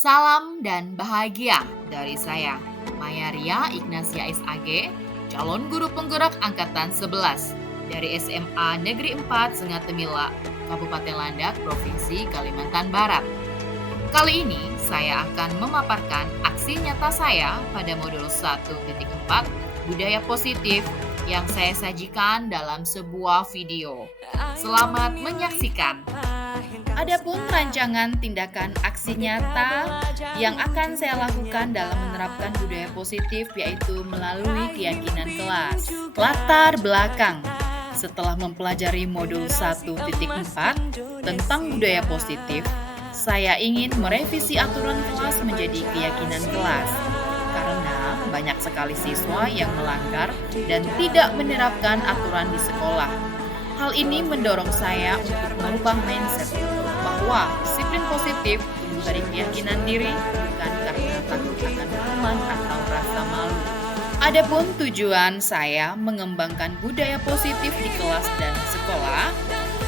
Salam dan bahagia dari saya, Maya Ria Ignasia SAG, calon guru penggerak Angkatan 11 dari SMA Negeri 4 Sengatemila, Kabupaten Landak, Provinsi Kalimantan Barat. Kali ini saya akan memaparkan aksi nyata saya pada modul 1.4 Budaya Positif yang saya sajikan dalam sebuah video. Selamat menyaksikan. Adapun rancangan tindakan aksi nyata yang akan saya lakukan dalam menerapkan budaya positif yaitu melalui keyakinan kelas. Latar belakang. Setelah mempelajari modul 1.4 tentang budaya positif, saya ingin merevisi aturan kelas menjadi keyakinan kelas. Karena banyak sekali siswa yang melanggar dan tidak menerapkan aturan di sekolah. Hal ini mendorong saya untuk merubah mindset bahwa disiplin positif tumbuh dari keyakinan diri, bukan karena takut akan hukuman atau rasa malu. Adapun tujuan saya mengembangkan budaya positif di kelas dan sekolah,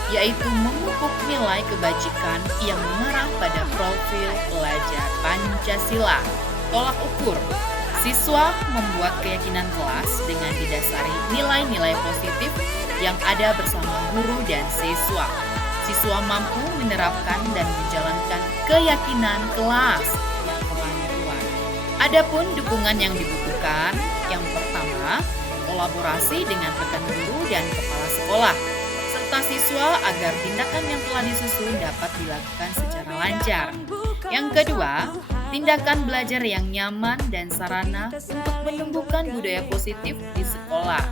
yaitu memupuk nilai kebajikan yang mengarah pada profil pelajar Pancasila. Tolak ukur. Siswa membuat keyakinan kelas dengan didasari nilai-nilai positif yang ada bersama guru dan siswa. Siswa mampu menerapkan dan menjalankan keyakinan kelas yang kemajuan. Adapun dukungan yang dibutuhkan, yang pertama, kolaborasi dengan rekan guru dan kepala sekolah, serta siswa agar tindakan yang telah disusun dapat dilakukan secara lancar. Yang kedua, tindakan belajar yang nyaman dan sarana untuk menumbuhkan budaya positif di sekolah.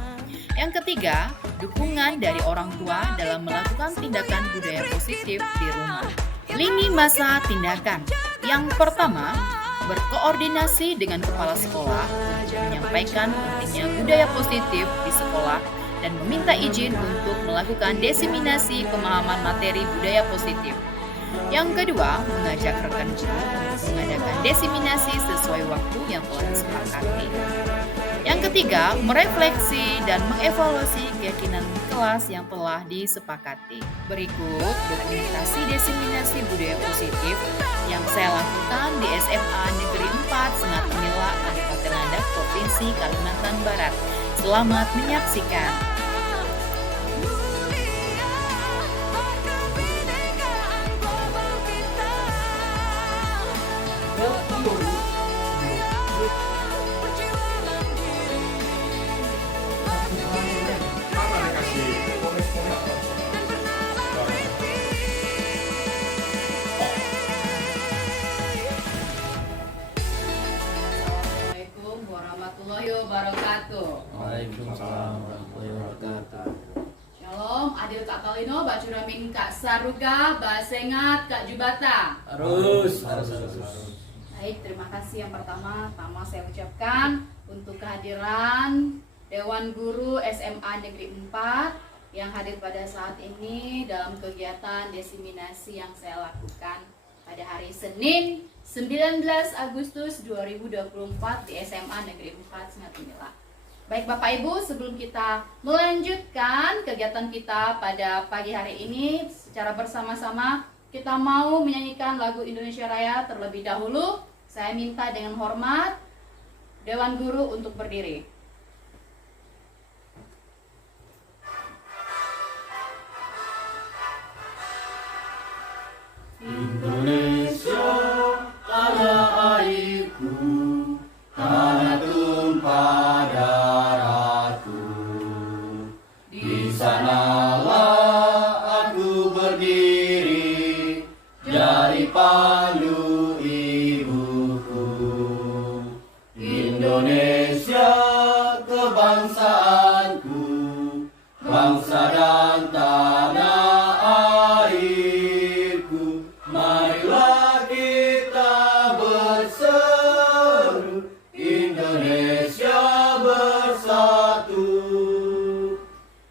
Yang ketiga, dukungan dari orang tua dalam melakukan tindakan budaya positif di rumah. Lini masa tindakan. Yang pertama, berkoordinasi dengan kepala sekolah untuk menyampaikan pentingnya budaya positif di sekolah dan meminta izin untuk melakukan diseminasi pemahaman materi budaya positif. Yang kedua, mengajak rekan guru untuk mengadakan diseminasi sesuai waktu yang telah disepakati. Yang ketiga, merefleksi dan mengevaluasi keyakinan kelas yang telah disepakati. Berikut dokumentasi diseminasi budaya positif yang saya lakukan di SMA Negeri 4 Sengatemila, Kabupaten Landak, Provinsi Kalimantan Barat. Selamat menyaksikan. Assalamualaikum warahmatullahi wabarakatuh. Waalaikumsalam warahmatullahi wabarakatuh. Shalom, adil Kak Kalino, Mbak Curamin Kak Saruga, Mbak Sengat, Kak Jubata. Harus. Baik, terima kasih yang pertama saya ucapkan untuk kehadiran Dewan Guru SMA Negeri 4 yang hadir pada saat ini dalam kegiatan diseminasi yang saya lakukan pada hari Senin 19 Agustus 2024 di SMA Negeri 4 Sengatemila. Baik Bapak Ibu, sebelum kita melanjutkan kegiatan kita pada pagi hari ini secara bersama-sama, kita mau menyanyikan lagu Indonesia Raya terlebih dahulu. Saya minta dengan hormat Dewan Guru untuk berdiri. Indonesia tanah airku, tanah tumpah darahku. Di sanalah aku berdiri, jadi pandu ibuku. Indonesia kebangsaanku, bangsa dan tanah airku. Marilah kita berseru, Indonesia bersatu.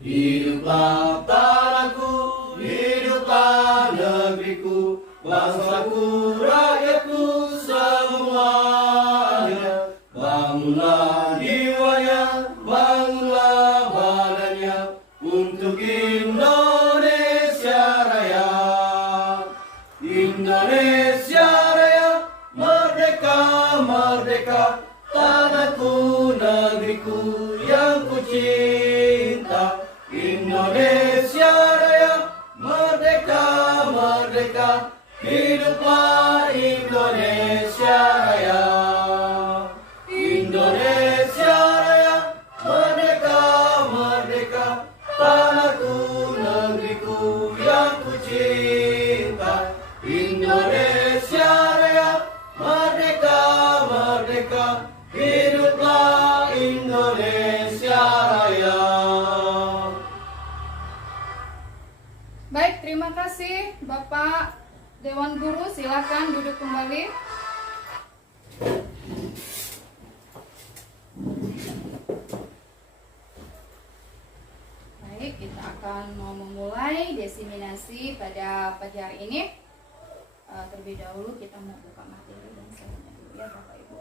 Hiduplah tanahku, hiduplah negeriku, bangsaku, rakyatku semuanya. Bangunlah jiwanya, bangunlah badannya untuk Indonesia Raya. Indonesia Raya. merdeka, tanahku, negeriku yang ku cinta. Indonesia Raya, merdeka, merdeka, hiduplah Indonesia Raya. Indonesia Raya, merdeka, merdeka, tanahku, negeriku yang ku cinta. Indonesia Raya, merdeka, merdeka, hiduplah Indonesia Raya. Baik, terima kasih Bapak Dewan Guru, silakan duduk kembali. Baik, kita akan mau memulai desiminasi pada pagi hari ini. Terlebih dahulu kita mau buka materi dan slide-nya dulu ya Bapak Ibu.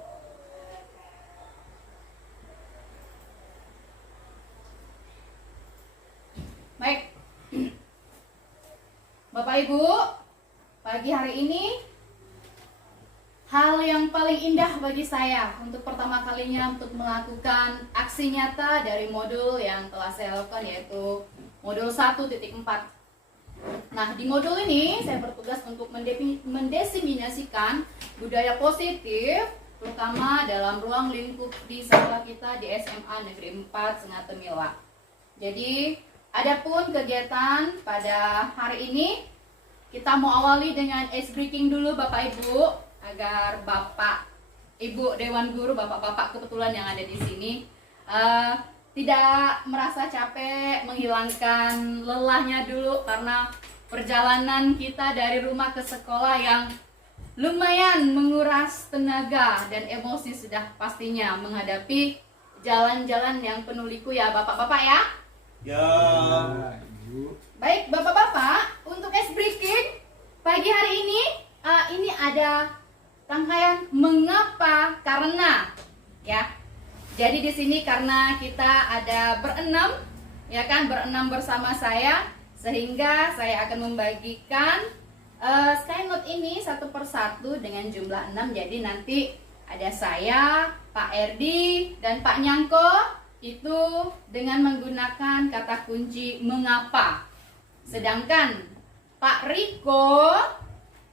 Baik, Bapak Ibu, pagi hari ini hal yang paling indah bagi saya untuk pertama kalinya untuk melakukan aksi nyata dari modul yang telah saya lakukan, yaitu modul 1.4. Nah, di modul ini saya bertugas untuk mendesiminasikan budaya positif, terutama dalam ruang lingkup di sekolah kita di SMA Negeri 4 Sengatemila. Jadi, adapun kegiatan pada hari ini, kita mau awali dengan ice breaking dulu Bapak Ibu, agar Bapak Ibu Dewan Guru, Bapak-bapak kebetulan yang ada di sini tidak merasa capek, menghilangkan lelahnya dulu karena perjalanan kita dari rumah ke sekolah yang lumayan menguras tenaga dan emosi sudah pastinya menghadapi jalan-jalan yang penuh liku ya Bapak-bapak ya. Ya. Baik Bapak-bapak, untuk ice breaking pagi hari ini ada rangkaian mengapa karena ya. Jadi di sini karena kita ada berenam, ya kan, berenam bersama saya, sehingga saya akan membagikan Skynote ini satu persatu dengan jumlah 6. Jadi nanti ada saya, Pak Erdi, dan Pak Nyangko itu dengan menggunakan kata kunci mengapa. Sedangkan Pak Riko,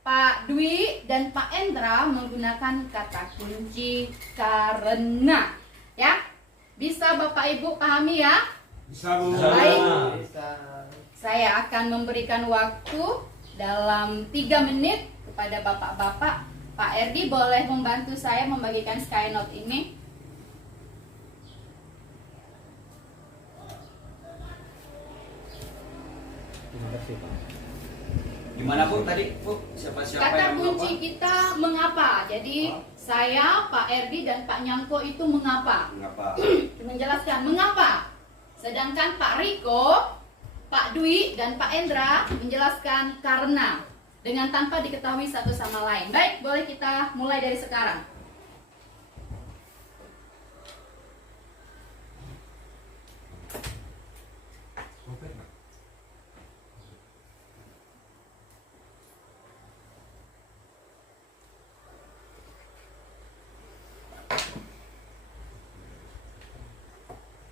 Pak Dwi, dan Pak Endra menggunakan kata kunci karena. Ya, bisa Bapak Ibu pahami ya? Bisa, Bu. Baik. Bisa. Saya akan memberikan waktu dalam 3 menit kepada Bapak-bapak. Pak Erdi boleh membantu saya membagikan Skynote ini. Gimana Bu tadi Bu? Siapa-siapa Kata yang kunci mengapa? kita mengapa. Jadi saya, Pak Erdi, dan Pak Nyangko itu mengapa. Mengapa? Menjelaskan mengapa. Sedangkan Pak Riko, Pak Dwi, dan Pak Endra menjelaskan karena, dengan tanpa diketahui satu sama lain. Baik, boleh kita mulai dari sekarang.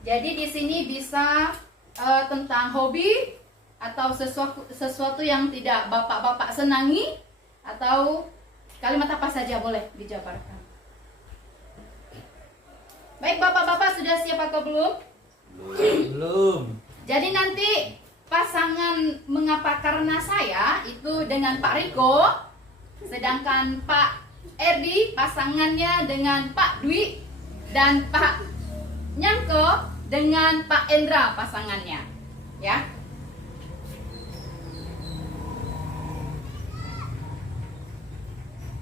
Jadi di sini bisa tentang hobi atau sesuatu yang tidak bapak-bapak senangi, atau kalimat apa saja boleh dijabarkan. Baik bapak-bapak, sudah siap atau belum? Belum. Jadi nanti pasangan mengapa karena saya itu dengan Pak Riko, sedangkan Pak Erdi pasangannya dengan Pak Dwi, dan Pak Nyangko dengan Pak Endra pasangannya, ya.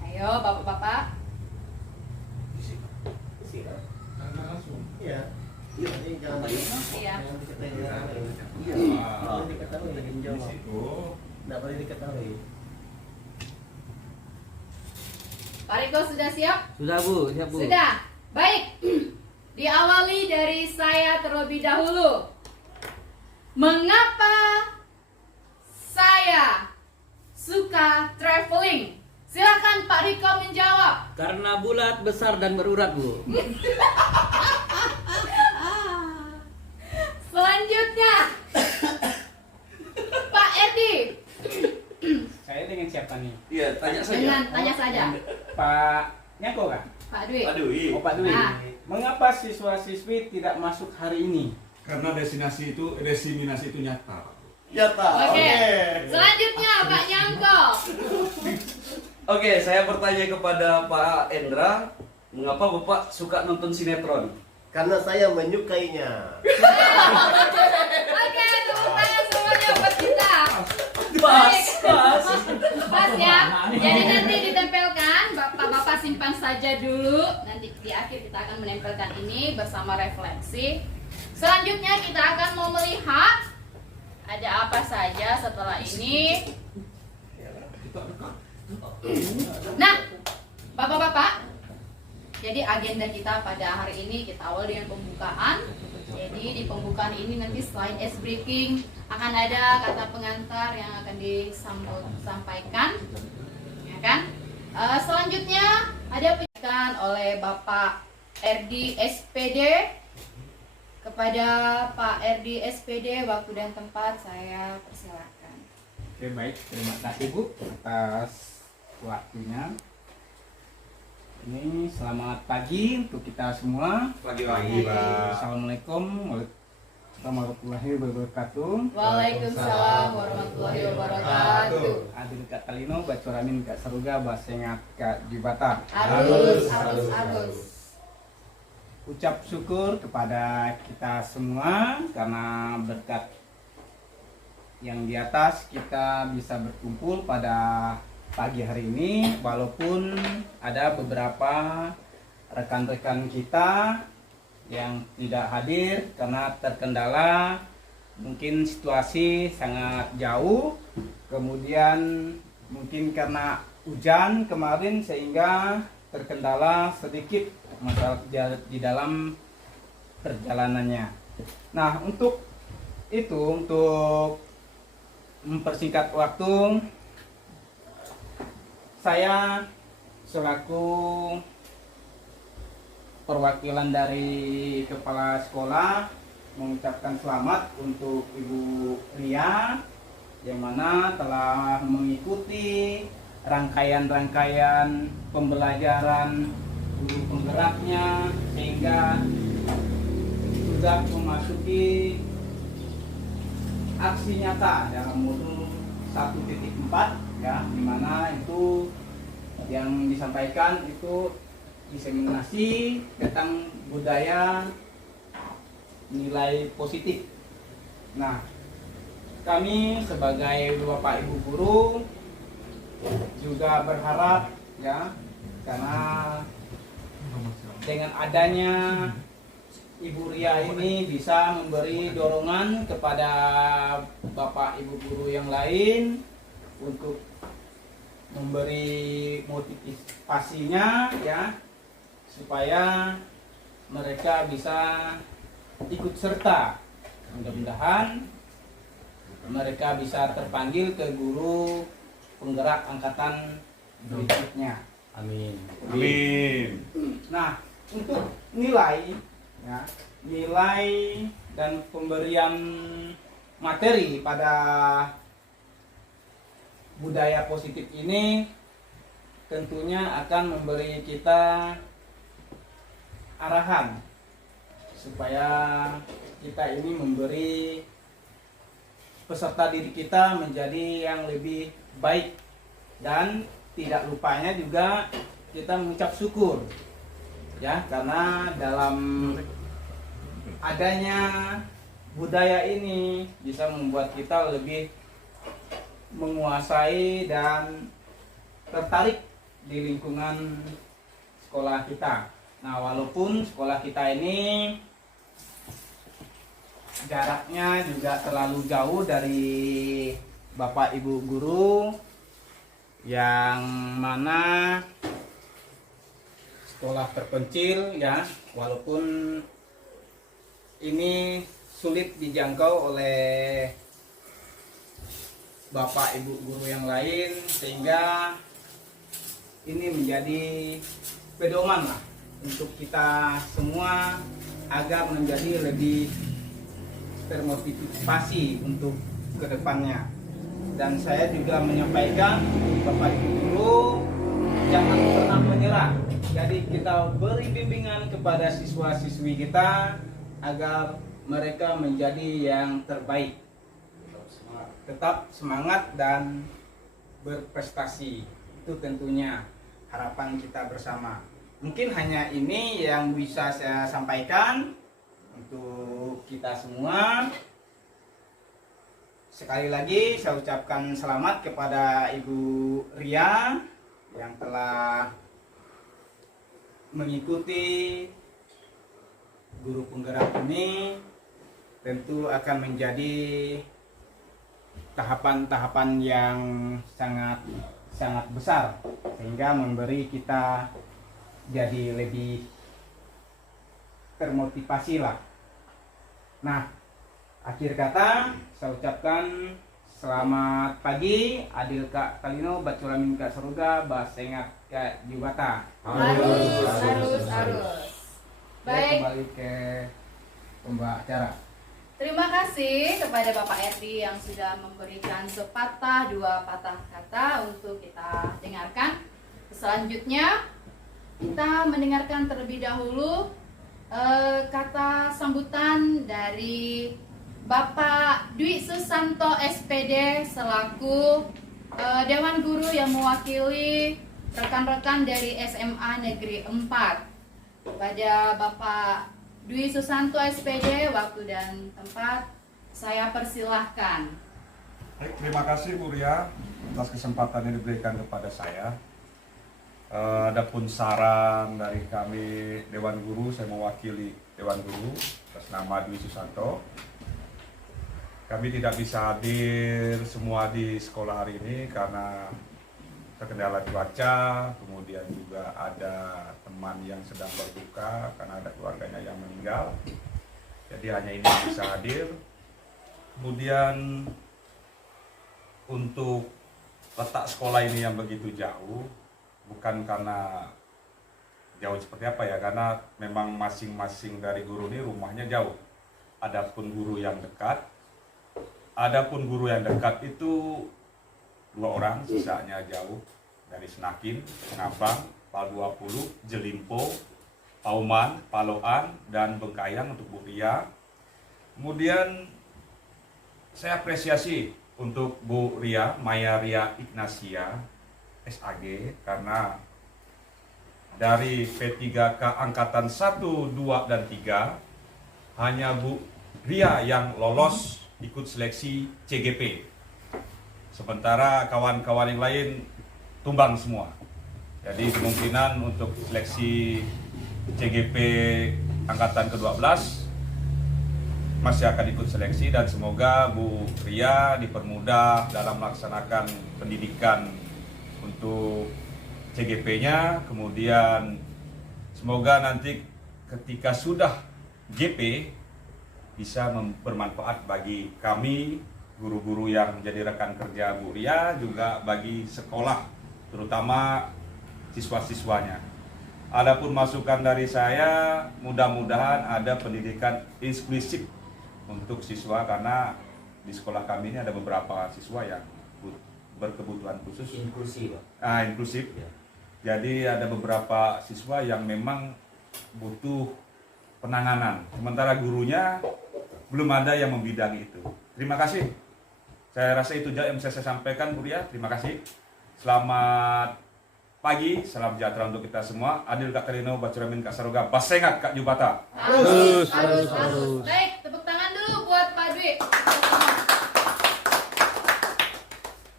Ayo bapak-bapak. Iya. Iya, ini jangan Iya. diketahui. Iya. Boleh diketahui lagi menjawab. Tidak boleh diketahui. Pak Riko sudah siap? Sudah Bu, siap Bu. Sudah. Baik. Diawali dari saya terlebih dahulu. Mengapa saya suka traveling? Silakan Pak Riko menjawab. Karena bulat, besar dan berurat, Bu. Selanjutnya Pak Edi. Saya dengan siapa nih? Iya, tanya Dengan tanya saja. Pak Nyako kan? Pak Dwi. Aduh, iya. Oh Pak Dwi. Ah. Mengapa siswa-siswi tidak masuk hari ini? Karena diseminasi itu nyata. Oke. Selanjutnya Pak Nyangko. Oke, saya bertanya kepada Pak Endra, mengapa Bapak suka nonton sinetron? Karena saya menyukainya. Oke, tepuk tangan semuanya buat kita. Pas, Baik. pas. Pas ya. Jadi nanti ditempelkan, Bapak-bapak simpan saja dulu. Nanti di akhir kita akan menempelkan ini bersama refleksi. Selanjutnya kita akan mau melihat ada apa saja setelah ini. Nah, Bapak-bapak, jadi agenda kita pada hari ini kita awal dengan pembukaan. Jadi di pembukaan ini nanti selain ice breaking akan ada kata pengantar yang akan disampaikan, ya kan? Selanjutnya ada penyampaian oleh Bapak RD SPD. Kepada Pak RD SPD, waktu dan tempat saya persilakan. Oke baik, terima kasih Bu atas waktunya. Ini selamat pagi untuk kita semua. Pagi-pagi, Pak. Assalamualaikum warahmatullahi wabarakatuh. Waalaikumsalam warahmatullahi wabarakatuh. Adil Kak Talino, Bacuramin Kak Saruga, Basengat Kak Jibata. Arus. Ucap syukur kepada kita semua karena berkat yang di atas kita bisa berkumpul pada pagi hari ini, walaupun ada beberapa rekan-rekan kita yang tidak hadir karena terkendala mungkin situasi sangat jauh, kemudian mungkin karena hujan kemarin sehingga terkendala sedikit masalah di dalam perjalanannya. Nah, untuk mempersingkat waktu, saya selaku perwakilan dari kepala sekolah mengucapkan selamat untuk Ibu Ria yang mana telah mengikuti rangkaian-rangkaian pembelajaran guru penggeraknya sehingga sudah memasuki aksi nyata dalam modul 1.4 ya, dimana itu yang disampaikan itu diseminasi tentang budaya nilai positif. Nah, kami sebagai Bapak Ibu guru juga berharap ya, karena dengan adanya Ibu Ria ini bisa memberi dorongan kepada Bapak Ibu guru yang lain untuk memberi motivasinya ya, supaya mereka bisa ikut serta. Mudah-mudahan mereka bisa terpanggil ke guru penggerak angkatan berikutnya. Amin. Amin. Nah, untuk nilai ya, nilai dan pemberian materi pada budaya positif ini tentunya akan memberi kita arahan supaya kita ini memberi peserta didik kita menjadi yang lebih baik, dan tidak lupanya juga kita mengucap syukur ya, karena dalam adanya budaya ini bisa membuat kita lebih menguasai dan tertarik di lingkungan sekolah kita. Nah, walaupun sekolah kita ini jaraknya juga terlalu jauh dari Bapak Ibu guru, yang mana sekolah terpencil ya, walaupun ini sulit dijangkau oleh Bapak Ibu guru yang lain, sehingga ini menjadi pedoman lah untuk kita semua agar menjadi lebih termotivasi untuk kedepannya. Dan saya juga menyampaikan Bapak Ibu guru jangan pernah menyerah. Jadi kita beri bimbingan kepada siswa-siswi kita agar mereka menjadi yang terbaik. Tetap semangat dan berprestasi. Itu tentunya harapan kita bersama. Mungkin hanya ini yang bisa saya sampaikan untuk kita semua. Sekali lagi saya ucapkan selamat kepada Ibu Ria yang telah mengikuti guru penggerak ini. Tentu akan menjadi tahapan-tahapan yang sangat besar sehingga memberi kita jadi lebih termotivasi lah. Nah, akhir kata saya ucapkan selamat pagi Adil Kak Kalino Baculamin Kak Saruga Basengat Kak Jubata. Harus. Baik. Kembali ke pembawa. Terima kasih kepada Bapak Erdi yang sudah memberikan sepatah dua patah kata untuk kita dengarkan. Selanjutnya kita mendengarkan terlebih dahulu kata sambutan dari Bapak Dwi Susanto SPD selaku Dewan Guru yang mewakili rekan-rekan dari SMA Negeri 4. Kepada Bapak Dwi Susanto SPD, waktu dan tempat saya persilahkan. Baik, terima kasih Bu Ria atas kesempatan yang diberikan kepada saya. Adapun saran dari kami Dewan Guru, saya mewakili Dewan Guru atas nama Dwi Susanto. Kami tidak bisa hadir semua di sekolah hari ini karena terkendala cuaca, kemudian juga ada teman yang sedang berduka karena ada keluarganya yang meninggal. Jadi hanya ini yang bisa hadir. Kemudian untuk letak sekolah ini yang begitu jauh, bukan karena jauh seperti apa ya, karena memang masing-masing dari guru ini rumahnya jauh. Adapun guru yang dekat itu 2 orang, sisanya jauh dari Senakin, Ngabang, Pal 20, Jelimpo, Pauman, Paloan, dan Bengkayang untuk Bu Ria. Kemudian saya apresiasi untuk Bu Ria, Maya Ria Ignasia, SAG, karena dari P3K Angkatan 1, 2, dan 3, hanya Bu Ria yang lolos ikut seleksi CGP. Sementara kawan-kawan yang lain tumbang semua. Jadi kemungkinan untuk seleksi CGP Angkatan ke-12 masih akan ikut seleksi, dan semoga Bu Ria dipermudah dalam melaksanakan pendidikan untuk CGP-nya. Kemudian semoga nanti ketika sudah GP bisa bermanfaat bagi kami guru-guru yang menjadi rekan kerja Bu Ria, juga bagi sekolah, terutama siswa-siswanya. Adapun masukan dari saya, mudah-mudahan ada pendidikan inklusif untuk siswa, karena di sekolah kami ini ada beberapa siswa yang berkebutuhan khusus. Inklusif. Inklusif. Ya. Jadi ada beberapa siswa yang memang butuh penanganan, sementara gurunya belum ada yang membidangi itu. Terima kasih. Saya rasa itu saja yang bisa saya sampaikan, Bu Ria. Terima kasih. Selamat pagi, salam sejahtera untuk kita semua. Adil Kak Kalino, Bacuramin Kak Saruga, Basengat Kak Jubata. Harus. Baik, tepuk tangan dulu buat Pak Dwi.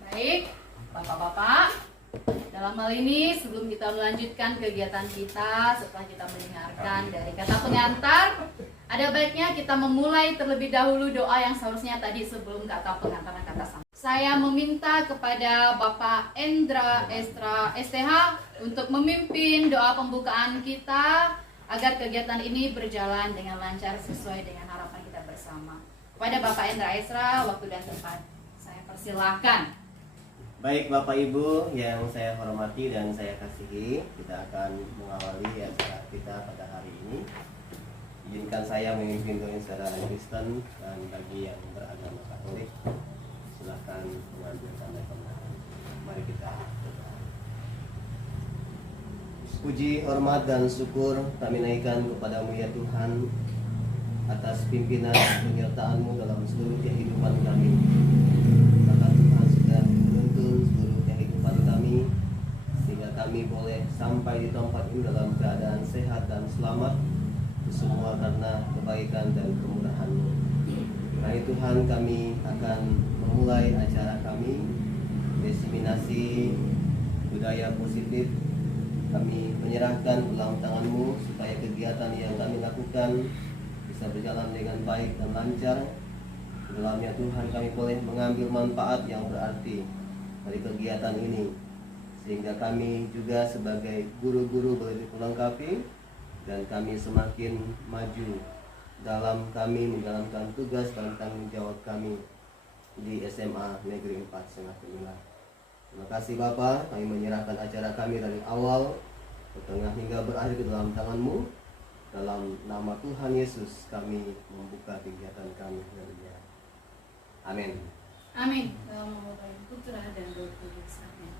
Baik, Bapak-bapak, dalam hal ini sebelum kita melanjutkan kegiatan kita, setelah kita mendengarkan dari kata pengantar, ada baiknya kita memulai terlebih dahulu doa yang seharusnya tadi sebelum kata pengantaran kata sama. Saya meminta kepada Bapak Endra Estra STH untuk memimpin doa pembukaan kita agar kegiatan ini berjalan dengan lancar sesuai dengan harapan kita bersama. Kepada Bapak Endra Estra, waktu dan tempat saya persilahkan. Baik Bapak Ibu yang saya hormati dan saya kasihi, kita akan mengawali acara kita pada hari ini. Izinkan saya memimpin doa secara Kristen, dan bagi yang beragama Katolik silahkan mengambil tanda kebenaran. Mari kita berdoa. Puji, hormat, dan syukur kami naikkan kepadamu ya Tuhan, atas pimpinan penyertaan-Mu dalam seluruh kehidupan kami. Maka Tuhan sudah menuntun seluruh kehidupan kami, sehingga kami boleh sampai di tempat ini dalam keadaan sehat dan selamat. Itu semua karena kebaikan dan kemurahan-Mu. Hari Tuhan, kami akan memulai acara kami, diseminasi budaya positif. Kami menyerahkan ulang tangan-Mu supaya kegiatan yang kami lakukan bisa berjalan dengan baik dan lancar. Di dalamnya Tuhan, kami boleh mengambil manfaat yang berarti dari kegiatan ini, sehingga kami juga sebagai guru-guru boleh dilengkapi dan kami semakin maju dalam kami menjalankan tugas dan tanggung jawab kami di SMA Negeri 4 Sengah Temilah. Terima kasih Bapa, kami menyerahkan acara kami dari awal ke tengah hingga berakhir ke dalam tangan-Mu. Dalam nama Tuhan Yesus kami membuka kegiatan kami darinya. Amin. Amin. Dalam nama Bapa, Putra dan Roh Kudus. Amin.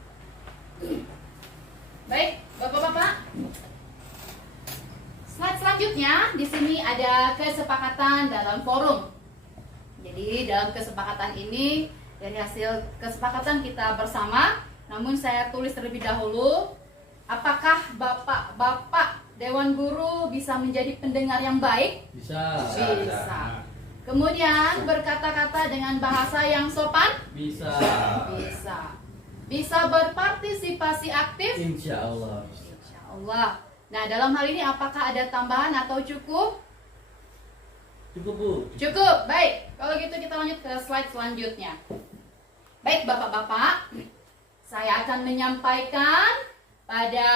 Baik, Bapak-bapak. Slide selanjutnya, di sini ada kesepakatan dalam forum. Jadi dalam kesepakatan ini dari hasil kesepakatan kita bersama, namun saya tulis terlebih dahulu, apakah Bapak-bapak Dewan Guru bisa menjadi pendengar yang baik? Bisa. Bisa. Kemudian berkata-kata dengan bahasa yang sopan? Bisa. Bisa. Bisa berpartisipasi aktif? Insya Allah. Insya Allah. Nah, dalam hal ini apakah ada tambahan atau cukup? Cukup Bu. Cukup, baik. Kalau gitu kita lanjut ke slide selanjutnya. Baik Bapak-bapak, saya akan menyampaikan pada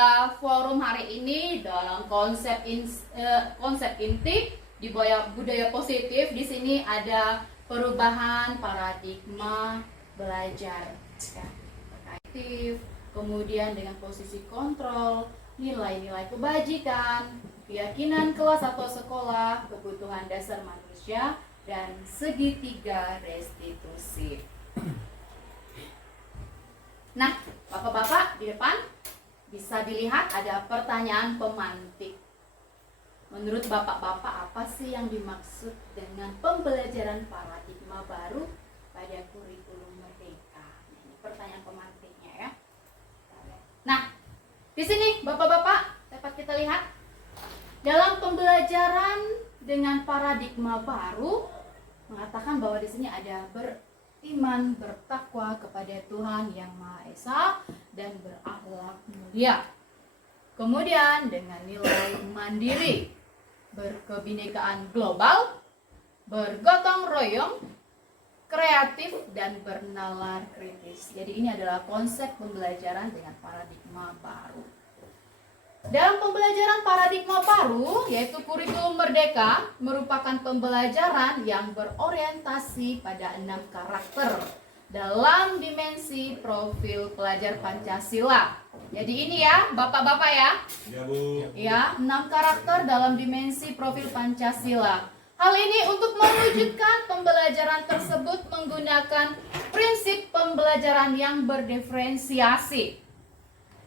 forum hari ini dalam konsep inti di budaya positif. Di sini ada perubahan paradigma belajar, ya, aktif, kemudian dengan posisi kontrol, nilai-nilai kebajikan, keyakinan kelas atau sekolah, kebutuhan dasar manusia, dan segitiga restitusi. Nah, Bapak-bapak di depan bisa dilihat ada pertanyaan pemantik. Menurut Bapak-bapak, apa sih yang dimaksud dengan pembelajaran paradigma baru pada kurikulum merdeka? Ini pertanyaan pemantiknya ya. Nah, di sini Bapak-bapak dapat kita lihat dalam pembelajaran dengan paradigma baru mengatakan bahwa di sini ada beriman, bertakwa kepada Tuhan yang Maha Esa dan berakhlak mulia. Kemudian dengan nilai mandiri, berkebinekaan global, bergotong royong, kreatif dan bernalar kritis. Jadi ini adalah konsep pembelajaran dengan paradigma baru. Dalam pembelajaran paradigma baru, yaitu kurikulum merdeka, merupakan pembelajaran yang berorientasi pada 6 karakter dalam dimensi profil pelajar Pancasila. Jadi ini ya, Bapak-bapak ya. Ya Bu. Ya, 6 karakter dalam dimensi profil Pancasila. Hal ini untuk mewujudkan pembelajaran tersebut menggunakan prinsip pembelajaran yang berdiferensiasi,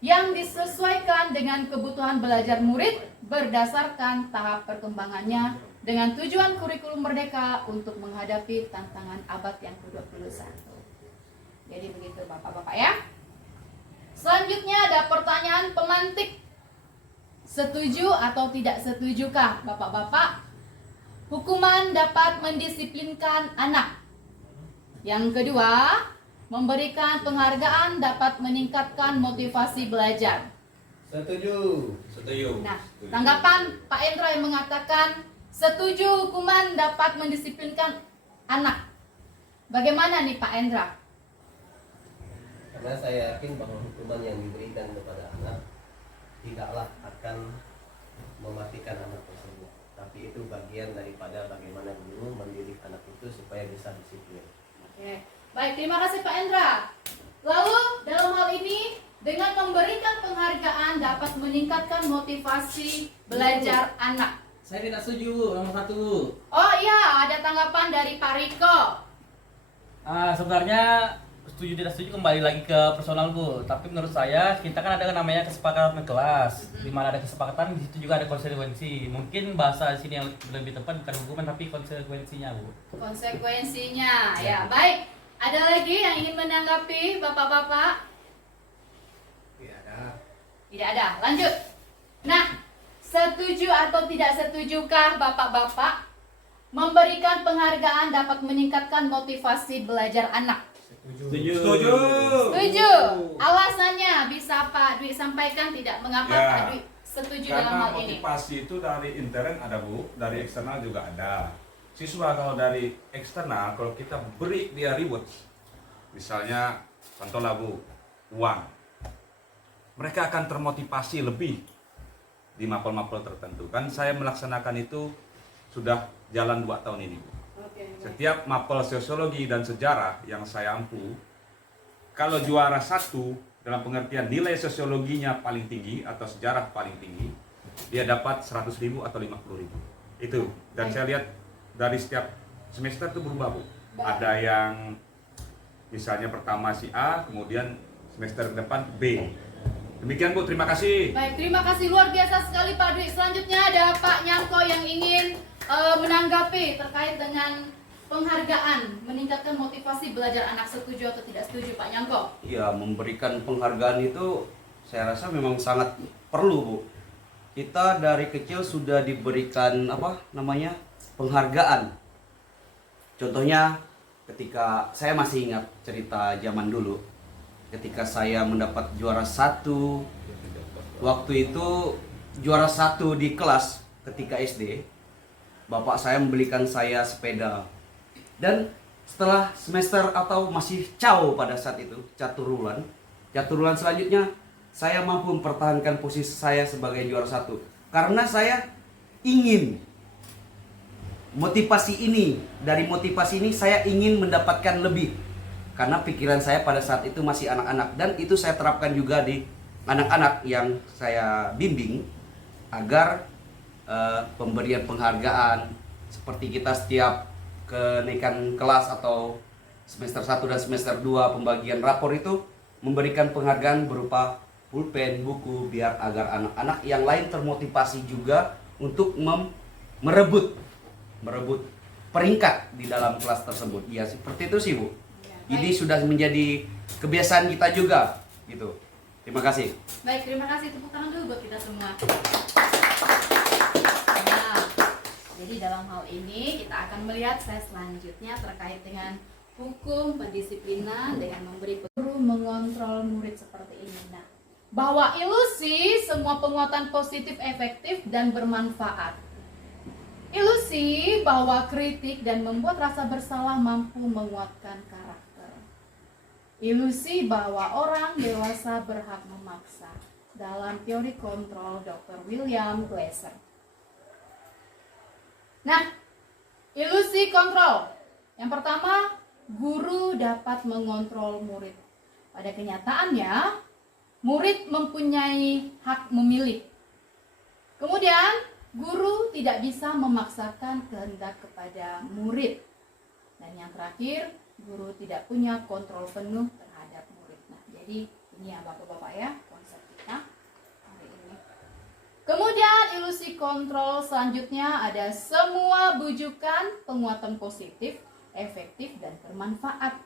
yang disesuaikan dengan kebutuhan belajar murid berdasarkan tahap perkembangannya dengan tujuan kurikulum merdeka untuk menghadapi tantangan abad yang ke-21. Jadi begitu Bapak-bapak ya. Selanjutnya ada pertanyaan pemantik. Setuju atau tidak setujukah Bapak-bapak hukuman dapat mendisiplinkan anak? Yang kedua, memberikan penghargaan dapat meningkatkan motivasi belajar. Setuju. Setuju. Nah, Setuju. tanggapan Pak Endra yang mengatakan setuju hukuman dapat mendisiplinkan anak. Bagaimana nih Pak Endra? Karena saya yakin bahwa hukuman yang diberikan kepada anak tidaklah akan mematikan anak tersebut, tapi itu bagian daripada bagaimana guru mendidik anak itu supaya bisa disiplin. Oke. Baik, terima kasih Pak Endra. Lalu dalam hal ini dengan memberikan penghargaan dapat meningkatkan motivasi belajar anak. Saya tidak setuju, Bu. Nomor 1, Bu. Oh iya, ada tanggapan dari Pak Riko. Sebenarnya setuju tidak setuju kembali lagi ke personal, Bu. Tapi menurut saya kita kan ada namanya kesepakatan kelas. Di mana ada kesepakatan, di situ juga ada konsekuensi. Mungkin bahasa di sini yang lebih tepat bukan hukuman tapi konsekuensinya, Bu. Konsekuensinya, ya baik. Ada lagi yang ingin menanggapi bapak-bapak? Tidak ada. Lanjut. Nah, setuju atau tidak setujukah bapak-bapak memberikan penghargaan dapat meningkatkan motivasi belajar anak? Setuju. Setuju. Setuju. Alasannya bisa Pak Dwi sampaikan tidak? Mengapa Ya. Pak Dwi setuju dalam Karena hal ini? motivasi itu dari intern ada Bu, dari eksternal juga ada. Siswa kalau dari eksternal, kalau kita beri dia reward, misalnya contohlah Bu, uang, mereka akan termotivasi lebih di mapel-mapel tertentu. Kan saya melaksanakan itu sudah jalan 2 tahun ini Bu. Setiap mapel sosiologi dan sejarah yang saya ampu, kalau juara 1 dalam pengertian nilai sosiologinya paling tinggi atau sejarah paling tinggi, dia dapat 100.000 atau 50.000. Itu. Dan saya lihat dari setiap semester itu berubah Bu. Ada yang misalnya pertama si A, kemudian semester depan B. Demikian Bu, terima kasih. Baik, terima kasih luar biasa sekali Pak Dwi. Selanjutnya ada Pak Nyangko yang ingin menanggapi terkait dengan penghargaan meningkatkan motivasi belajar anak. Setuju atau tidak setuju Pak Nyangko? Ya, memberikan penghargaan itu saya rasa memang sangat perlu, Bu. Kita dari kecil sudah diberikan penghargaan. Contohnya ketika saya masih ingat cerita zaman dulu, ketika saya mendapat juara 1, waktu itu juara 1 di kelas ketika SD, bapak saya membelikan saya sepeda. Dan setelah semester atau masih CAO pada saat itu, caturulan selanjutnya, saya mampu mempertahankan posisi saya sebagai juara 1. Karena saya ingin dari motivasi ini saya ingin mendapatkan lebih. Karena pikiran saya pada saat itu masih anak-anak, dan itu saya terapkan juga di anak-anak yang saya bimbing agar pemberian penghargaan seperti kita setiap kenaikan kelas atau semester 1 dan semester 2 pembagian rapor itu memberikan penghargaan berupa pulpen, buku, biar agar anak-anak yang lain termotivasi juga untuk merebut peringkat di dalam kelas tersebut. Ya, seperti itu sih, Bu. Ini sudah menjadi kebiasaan kita juga, gitu. Terima kasih. Baik, terima kasih. Tepuk tangan dulu buat kita semua. Nah, jadi dalam hal ini kita akan melihat slide selanjutnya terkait dengan hukum pendisiplinan dengan memberi guru mengontrol murid seperti ini. Nah, bahwa ilusi semua penguatan positif efektif dan bermanfaat. Ilusi bahwa kritik dan membuat rasa bersalah mampu menguatkan karakter. Ilusi bahwa orang dewasa berhak memaksa dalam teori kontrol Dr. William Glasser. Nah, ilusi kontrol. Yang pertama, guru dapat mengontrol murid. Pada kenyataannya, murid mempunyai hak memilih. Kemudian, guru tidak bisa memaksakan kehendak kepada murid. Dan yang terakhir, guru tidak punya kontrol penuh terhadap murid. Nah, jadi ini ya Bapak-bapak ya, konsep kita hari ini. Kemudian ilusi kontrol selanjutnya ada semua bujukan penguatan positif, efektif, dan bermanfaat.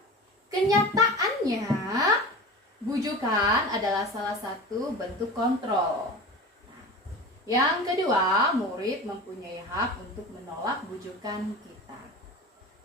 Kenyataannya, bujukan adalah salah satu bentuk kontrol. Nah, yang kedua, murid mempunyai hak untuk menolak bujukan kita.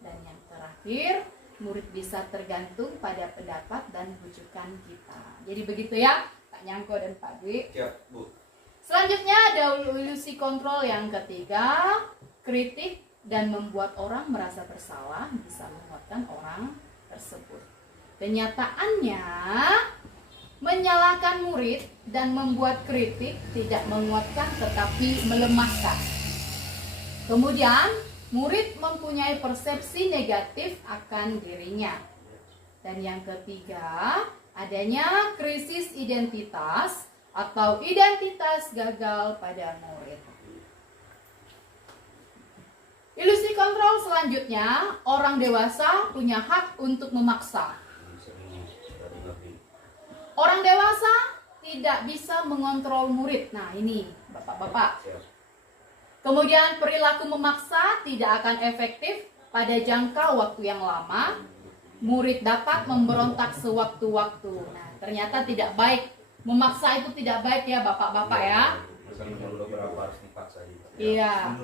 Dan yang terakhir, murid bisa tergantung pada pendapat dan bujukan kita. Jadi begitu ya, Pak Nyangko dan Pak Dwi. Ya, Bu. Selanjutnya ada ilusi kontrol yang ketiga, kritik dan membuat orang merasa bersalah bisa menguatkan orang tersebut. Kenyataannya, menyalahkan murid dan membuat kritik tidak menguatkan tetapi melemahkan. Kemudian, murid mempunyai persepsi negatif akan dirinya. Dan yang ketiga, adanya krisis identitas atau identitas gagal pada murid. Ilusi kontrol selanjutnya, orang dewasa punya hak untuk memaksa. Orang dewasa tidak bisa mengontrol murid. Nah, ini Bapak-bapak. Kemudian perilaku memaksa tidak akan efektif pada jangka waktu yang lama. Murid dapat memberontak sewaktu-waktu. Nah, ternyata tidak baik. Memaksa itu tidak baik ya Bapak-bapak ya. Iya.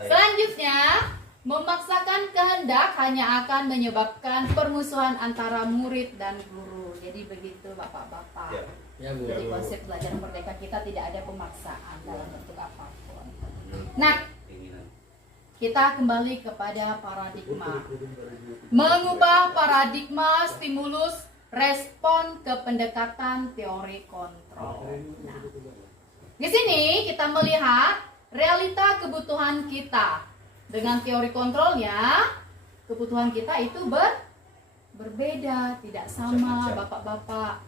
Selanjutnya, memaksakan kehendak hanya akan menyebabkan permusuhan antara murid dan guru. Jadi begitu Bapak-bapak. Ya, Bu. Jadi konsep belajar merdeka kita tidak ada pemaksaan dalam bentuk apapun. Nah, kita kembali kepada paradigma. Mengubah paradigma stimulus respon ke pendekatan teori kontrol. Nah, di sini kita melihat realita kebutuhan kita. Dengan teori kontrolnya, kebutuhan kita itu berbeda, tidak sama, Bapak-bapak.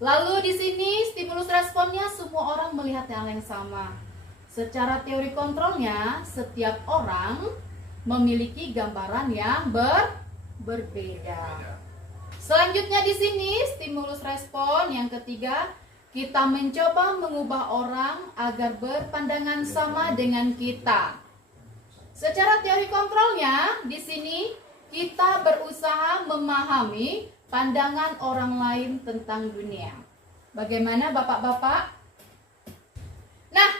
Lalu di sini stimulus responnya semua orang melihat hal yang sama. Secara teori kontrolnya, setiap orang memiliki gambaran yang berbeda. Selanjutnya di sini stimulus respon yang ketiga, kita mencoba mengubah orang agar berpandangan sama dengan kita. Secara teori kontrolnya, di sini kita berusaha memahami pandangan orang lain tentang dunia. Bagaimana Bapak-bapak? Nah,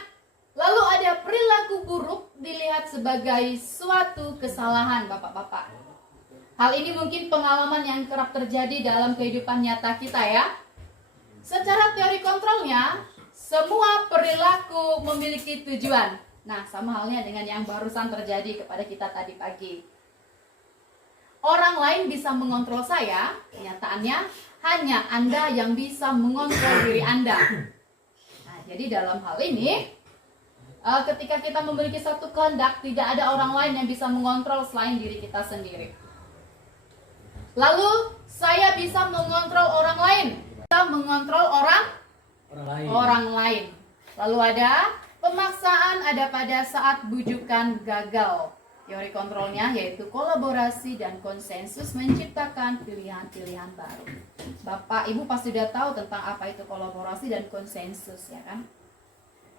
lalu ada perilaku buruk dilihat sebagai suatu kesalahan Bapak-bapak. Hal ini mungkin pengalaman yang kerap terjadi dalam kehidupan nyata kita ya. Secara teori kontrolnya, semua perilaku memiliki tujuan. Nah, sama halnya dengan yang barusan terjadi kepada kita tadi pagi. Orang lain bisa mengontrol saya, kenyataannya hanya Anda yang bisa mengontrol diri Anda. Nah, jadi dalam hal ini, ketika kita memiliki satu kehendak, tidak ada orang lain yang bisa mengontrol selain diri kita sendiri. Lalu, saya bisa mengontrol orang lain. Kita mengontrol orang lain. Lalu ada pemaksaan ada pada saat bujukan gagal. Teori kontrolnya yaitu kolaborasi dan konsensus menciptakan pilihan-pilihan baru. Bapak, Ibu pasti sudah tahu tentang apa itu kolaborasi dan konsensus ya kan?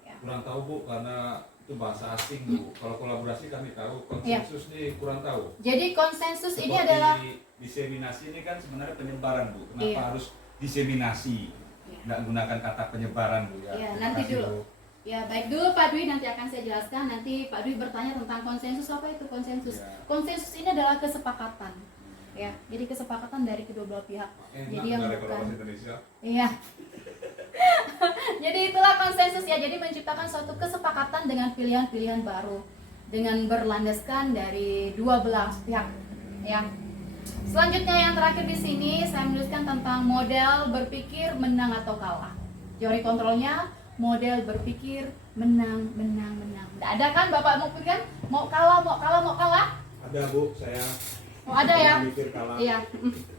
Ya. Kurang tahu Bu, karena itu bahasa asing Bu. Kalau kolaborasi kami tahu, konsensus nih kurang tahu. Jadi konsensus ini Seperti adalah diseminasi ini kan sebenarnya penyebaran Bu. Kenapa Iya. harus diseminasi? Iya. Nggak gunakan kata penyebaran Bu ya. Iya, Terima nanti kasih, dulu. Bu. Ya, baik dulu Pak Dwi, nanti akan saya jelaskan. Nanti Pak Dwi bertanya tentang konsensus. Apa itu konsensus? Ya. Konsensus ini adalah kesepakatan. Ya, jadi kesepakatan dari kedua belah pihak. Jadi yang Enak bukan Indonesia. Iya. Jadi itulah konsensus ya. Jadi menciptakan suatu kesepakatan dengan pilihan-pilihan baru dengan berlandaskan dari dua belah pihak. Ya. Selanjutnya yang terakhir di sini saya menuliskan tentang model berpikir menang atau kalah. Teori kontrolnya model berpikir menang. Nggak ada kan Bapak mau pikir mau kalah. Ada Bu, saya Oh ada ya. mikir kalah. Iya,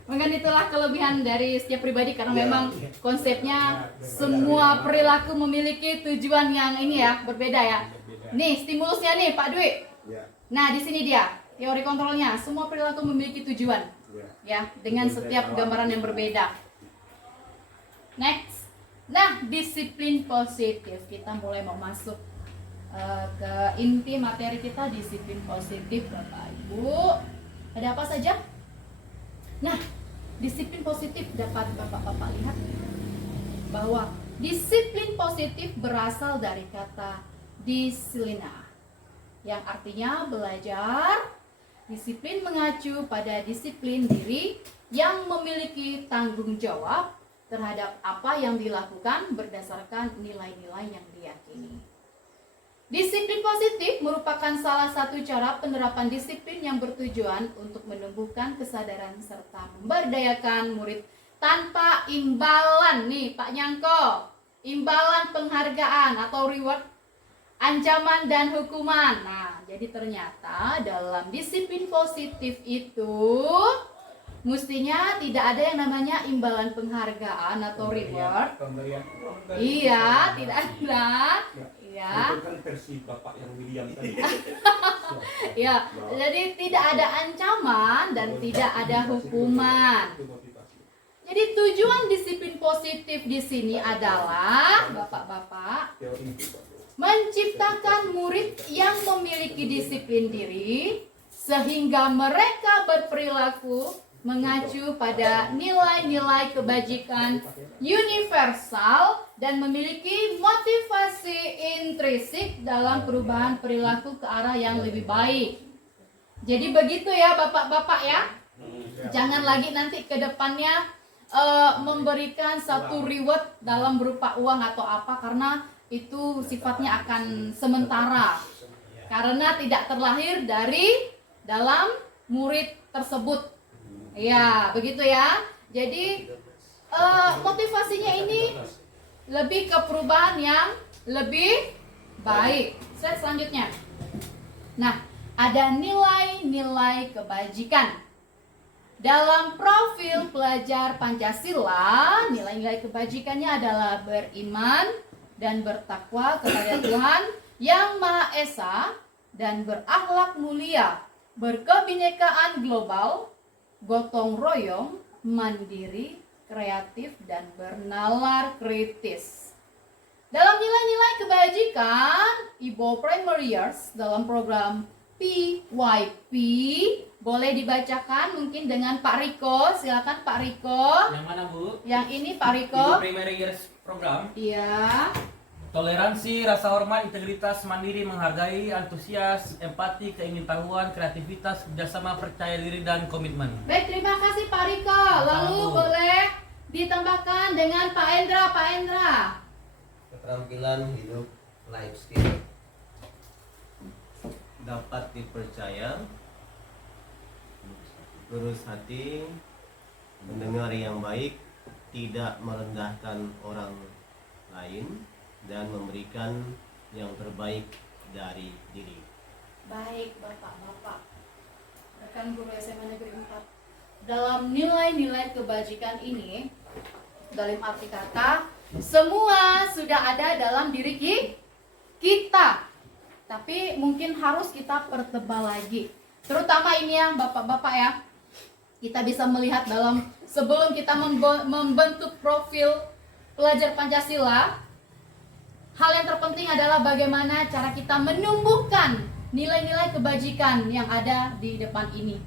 mungkin itulah kelebihan dari setiap pribadi karena memang konsepnya semua perilaku memiliki tujuan yang ini ya, berbeda ya. Nih stimulusnya nih Pak Dwi. Ya. Nah di sini dia teori kontrolnya, semua perilaku memiliki tujuan ya dengan setiap gambaran yang berbeda. Next, nah disiplin positif, kita mulai mau masuk ke inti materi kita, disiplin positif Bapak Ibu. Ada apa saja? Nah, disiplin positif dapat Bapak-bapak lihat bahwa disiplin positif berasal dari kata disiplina yang artinya belajar. Disiplin mengacu pada disiplin diri yang memiliki tanggung jawab terhadap apa yang dilakukan berdasarkan nilai-nilai yang diyakini. Disiplin positif merupakan salah satu cara penerapan disiplin yang bertujuan untuk menumbuhkan kesadaran serta memberdayakan murid tanpa imbalan nih Pak Nyangko, imbalan penghargaan atau reward, ancaman dan hukuman. Nah, jadi ternyata dalam disiplin positif itu mestinya tidak ada yang namanya imbalan penghargaan atau reward. Pemberian. Iya, tidak ada. Iya. Itu kan versi Bapak yang William tadi. Ya, jadi tidak ada ancaman dan tidak ada hukuman. Itu motivasi. Jadi tujuan disiplin positif di sini adalah Bapak-bapak Teori itu, Pak. menciptakan murid yang memiliki disiplin diri sehingga mereka berperilaku mengacu pada nilai-nilai kebajikan universal dan memiliki motivasi intrinsik dalam perubahan perilaku ke arah yang lebih baik. Jadi begitu ya Bapak-bapak ya. Jangan lagi nanti ke depannya memberikan satu reward dalam berupa uang atau apa, karena itu sifatnya akan sementara. Karena tidak terlahir dari dalam murid tersebut. Ya, begitu ya. Jadi motivasinya ini lebih ke perubahan yang lebih baik. Slide selanjutnya. Nah, ada nilai-nilai kebajikan. Dalam profil pelajar Pancasila, nilai-nilai kebajikannya adalah beriman dan bertakwa kepada Tuhan Yang Maha Esa dan berakhlak mulia, berkebinekaan global, gotong royong, mandiri, kreatif, dan bernalar kritis. Dalam nilai-nilai kebajikan, Ibo Primary Years dalam program PYP boleh dibacakan mungkin dengan Pak Riko. Silakan Pak Riko. Yang mana Bu? Yang ini Pak Riko. Ibu Primary Years Program. Iya. Toleransi, rasa hormat, integritas, mandiri, menghargai, antusias, empati, keingintahuan, kreativitas, kerjasama, percaya diri, dan komitmen. Baik, terima kasih Pak Riko. Lalu Sama, Bu. boleh ditambahkan dengan Pak Endra. Pak Endra. Keterampilan hidup, life skill, dapat dipercaya, lurus hati, mendengar yang baik, tidak merendahkan orang lain, dan memberikan yang terbaik dari diri. Baik, Bapak-bapak. Rekan guru SMA Negeri 4. Dalam nilai-nilai kebajikan ini, dalam arti kata, semua sudah ada dalam diri kita. Tapi mungkin harus kita pertebal lagi. Terutama ini ya Bapak-bapak ya. Kita bisa melihat dalam sebelum kita membentuk profil pelajar Pancasila, hal yang terpenting adalah bagaimana cara kita menumbuhkan nilai-nilai kebajikan yang ada di depan ini.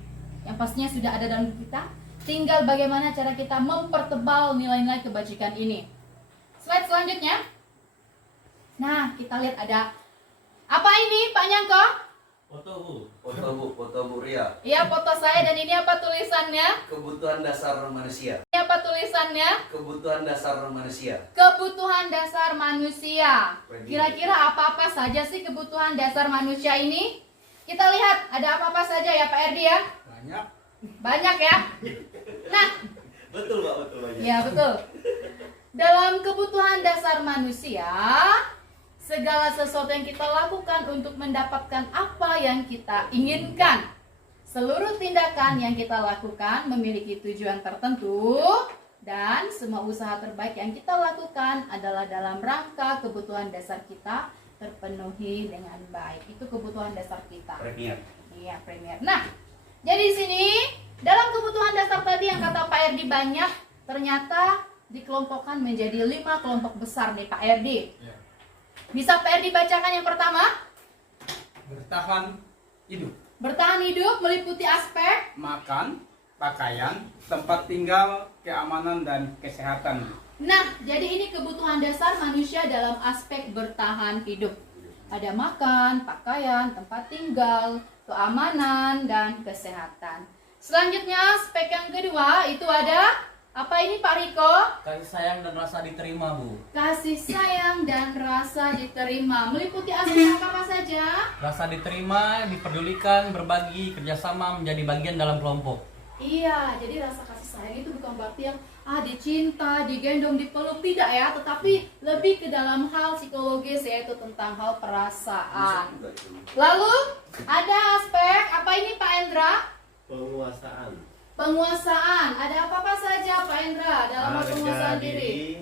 Yang pastinya sudah ada dalam kita. Tinggal bagaimana cara kita mempertebal nilai-nilai kebajikan ini. Slide selanjutnya. Nah, kita lihat ada apa ini Pak Nyangko? Foto Bu. Foto Bu Ria. Iya, foto saya, dan ini apa tulisannya? Kebutuhan dasar manusia. Ini apa tulisannya? Kebutuhan dasar manusia. Kebutuhan dasar manusia. Kira-kira apa-apa saja sih kebutuhan dasar manusia ini? Kita lihat ada apa-apa saja ya Pak Erdi ya? Banyak. Banyak ya? Nah, Betul Pak, betul banyak. ya betul. Dalam kebutuhan dasar manusia, segala sesuatu yang kita lakukan untuk mendapatkan apa yang kita inginkan. Seluruh tindakan yang kita lakukan memiliki tujuan tertentu, dan semua usaha terbaik yang kita lakukan adalah dalam rangka kebutuhan dasar kita terpenuhi dengan baik. Itu kebutuhan dasar kita. Premier. Iya, premier. Nah, jadi di sini dalam kebutuhan dasar tadi yang kata Pak Erdi banyak, ternyata dikelompokkan menjadi 5 kelompok besar nih Pak Erdi. Ya. Bisa Pak Erdi bacakan yang pertama? Bertahan hidup, Bertahan hidup meliputi aspek makan, pakaian, tempat tinggal, keamanan, dan kesehatan. Nah, jadi ini kebutuhan dasar manusia dalam aspek bertahan hidup. Ada makan, pakaian, tempat tinggal, keamanan, dan kesehatan. Selanjutnya, aspek yang kedua itu ada apa ini Pak Riko? Kasih sayang dan rasa diterima Bu. Kasih sayang dan rasa diterima. Meliputi aspek apa saja? Rasa diterima, diperdulikan, berbagi, kerjasama, menjadi bagian dalam kelompok. Iya, jadi rasa kasih sayang itu bukan berarti yang dicinta, digendong, dipeluk, tidak ya, tetapi lebih ke dalam hal psikologis, yaitu tentang hal perasaan. Lalu ada aspek apa ini Pak Endra? Penguasaan. penguasaan. Ada apa-apa saja Pak Hendra dalam hal penguasaan diri?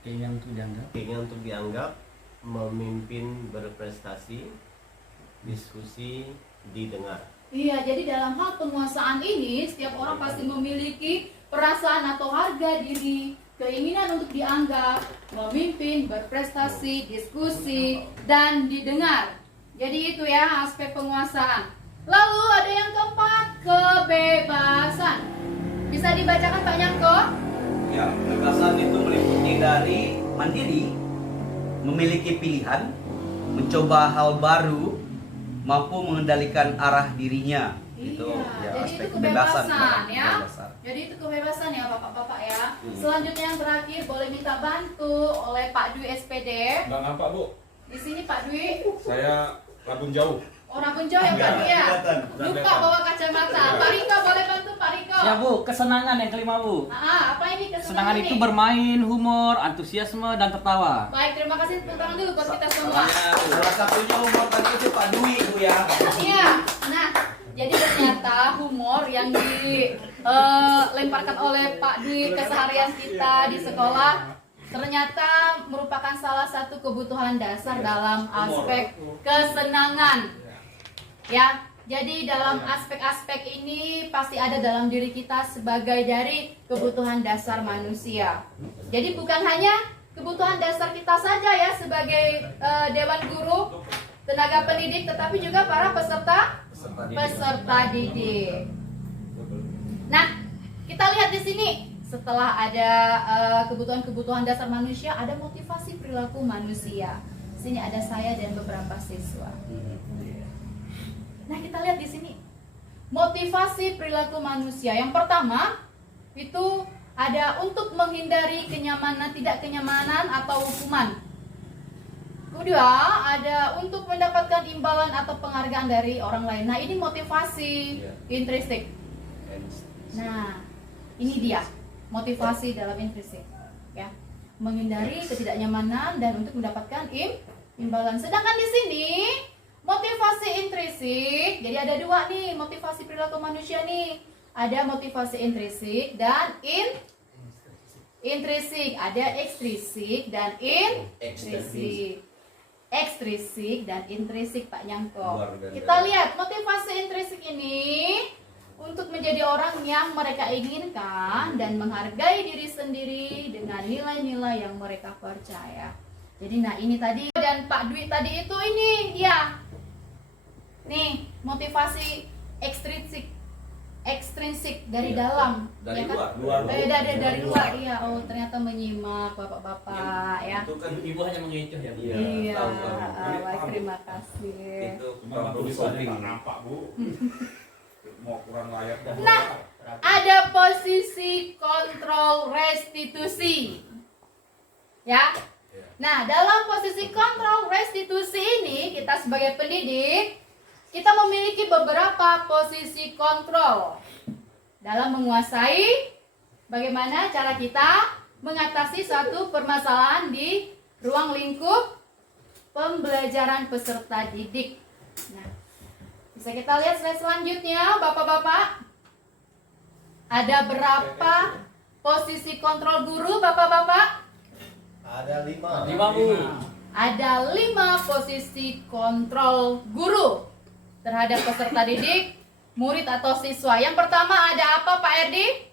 Keinginan untuk dianggap. Keinginan untuk dianggap, memimpin, berprestasi, diskusi, didengar. Iya, jadi dalam hal penguasaan ini setiap orang pasti memiliki perasaan atau harga diri, keinginan untuk dianggap, memimpin, berprestasi, diskusi, dan didengar. Jadi itu ya aspek penguasaan. Lalu ada yang keempat, kebebasan. Bisa dibacakan Pak Nyangko? Ya, kebebasan itu meliputi dari mandiri, memiliki pilihan, mencoba hal baru, mampu mengendalikan arah dirinya. Itu Iya, ya jadi aspek itu kebebasan ya. kebebasan. Jadi itu kebebasan ya Bapak-bapak ya. Selanjutnya yang terakhir boleh minta bantu oleh Pak Dwi SPD. Bang apa Bu? Di sini Pak Dwi. Saya Labun Jauh. Orang Punjau ya Pak Dwi ya. Lupa bawa kacamata. Pak Riko boleh bantu Pak Riko. Ya Bu, kesenangan yang kelima Bu. Apa ini Kesenangan kesenangan itu ini? bermain, humor, antusiasme, dan tertawa. Baik, terima kasih tepuk tangan dulu buat kita semua. Salah satunya umur tadi itu Pak Dwi Bu ya. Iya. Nah, jadi ternyata humor yang dilemparkan oleh Pak Dwi keseharian kita di sekolah ternyata merupakan salah satu kebutuhan dasar dalam aspek kesenangan. Ya, jadi dalam aspek-aspek ini pasti ada dalam diri kita sebagai dari kebutuhan dasar manusia. Jadi bukan hanya kebutuhan dasar kita saja ya sebagai dewan guru, tenaga pendidik, tetapi juga para peserta didik. Nah, kita lihat di sini setelah ada kebutuhan-kebutuhan dasar manusia, ada motivasi perilaku manusia. Sini ada saya dan beberapa siswa. Nah, kita lihat di sini motivasi perilaku manusia. Yang pertama itu ada untuk menghindari tidak kenyamanan atau hukuman. Kedua, ada untuk mendapatkan imbalan atau penghargaan dari orang lain. Nah, ini motivasi intrinsik. Nah, ini dia motivasi dalam intrinsik, ya, menghindari ketidaknyamanan dan untuk mendapatkan imbalan. Sedangkan di sini motivasi intrinsik, jadi ada dua nih motivasi perilaku manusia nih. Ada motivasi intrinsik dan intrinsik. Ada ekstrinsik dan intrinsik. Ekstrinsik dan intrinsik Pak Nyangko. Kita lihat motivasi intrinsik ini untuk menjadi orang yang mereka inginkan dan menghargai diri sendiri dengan nilai-nilai yang mereka percaya. Jadi nah ini tadi dan Pak Dwi tadi itu ini dia. Nih, motivasi ekstrinsik dari dalam, Dari ya kan? luar. Dari luar, iya. Oh, ternyata menyimak bapak-bapak ya. Itu kan Ibu hanya mengecoh ya Bu. Iya, tahu. baik, terima kasih. Itu Cuma baru Pak shopping. Dwi nampak Bu. Mau kurang layak. Nah, ada posisi kontrol restitusi. Ya. Nah, dalam posisi kontrol restitusi ini kita sebagai pendidik kita memiliki beberapa posisi kontrol dalam menguasai bagaimana cara kita mengatasi suatu permasalahan di ruang lingkup pembelajaran peserta didik. Nah, bisa kita lihat slide selanjutnya, Bapak-bapak. Ada berapa posisi kontrol guru, Bapak-bapak? Ada 5. 5 Bu. Ada 5 posisi kontrol guru terhadap peserta didik, murid atau siswa. Yang pertama ada apa Pak Erdi?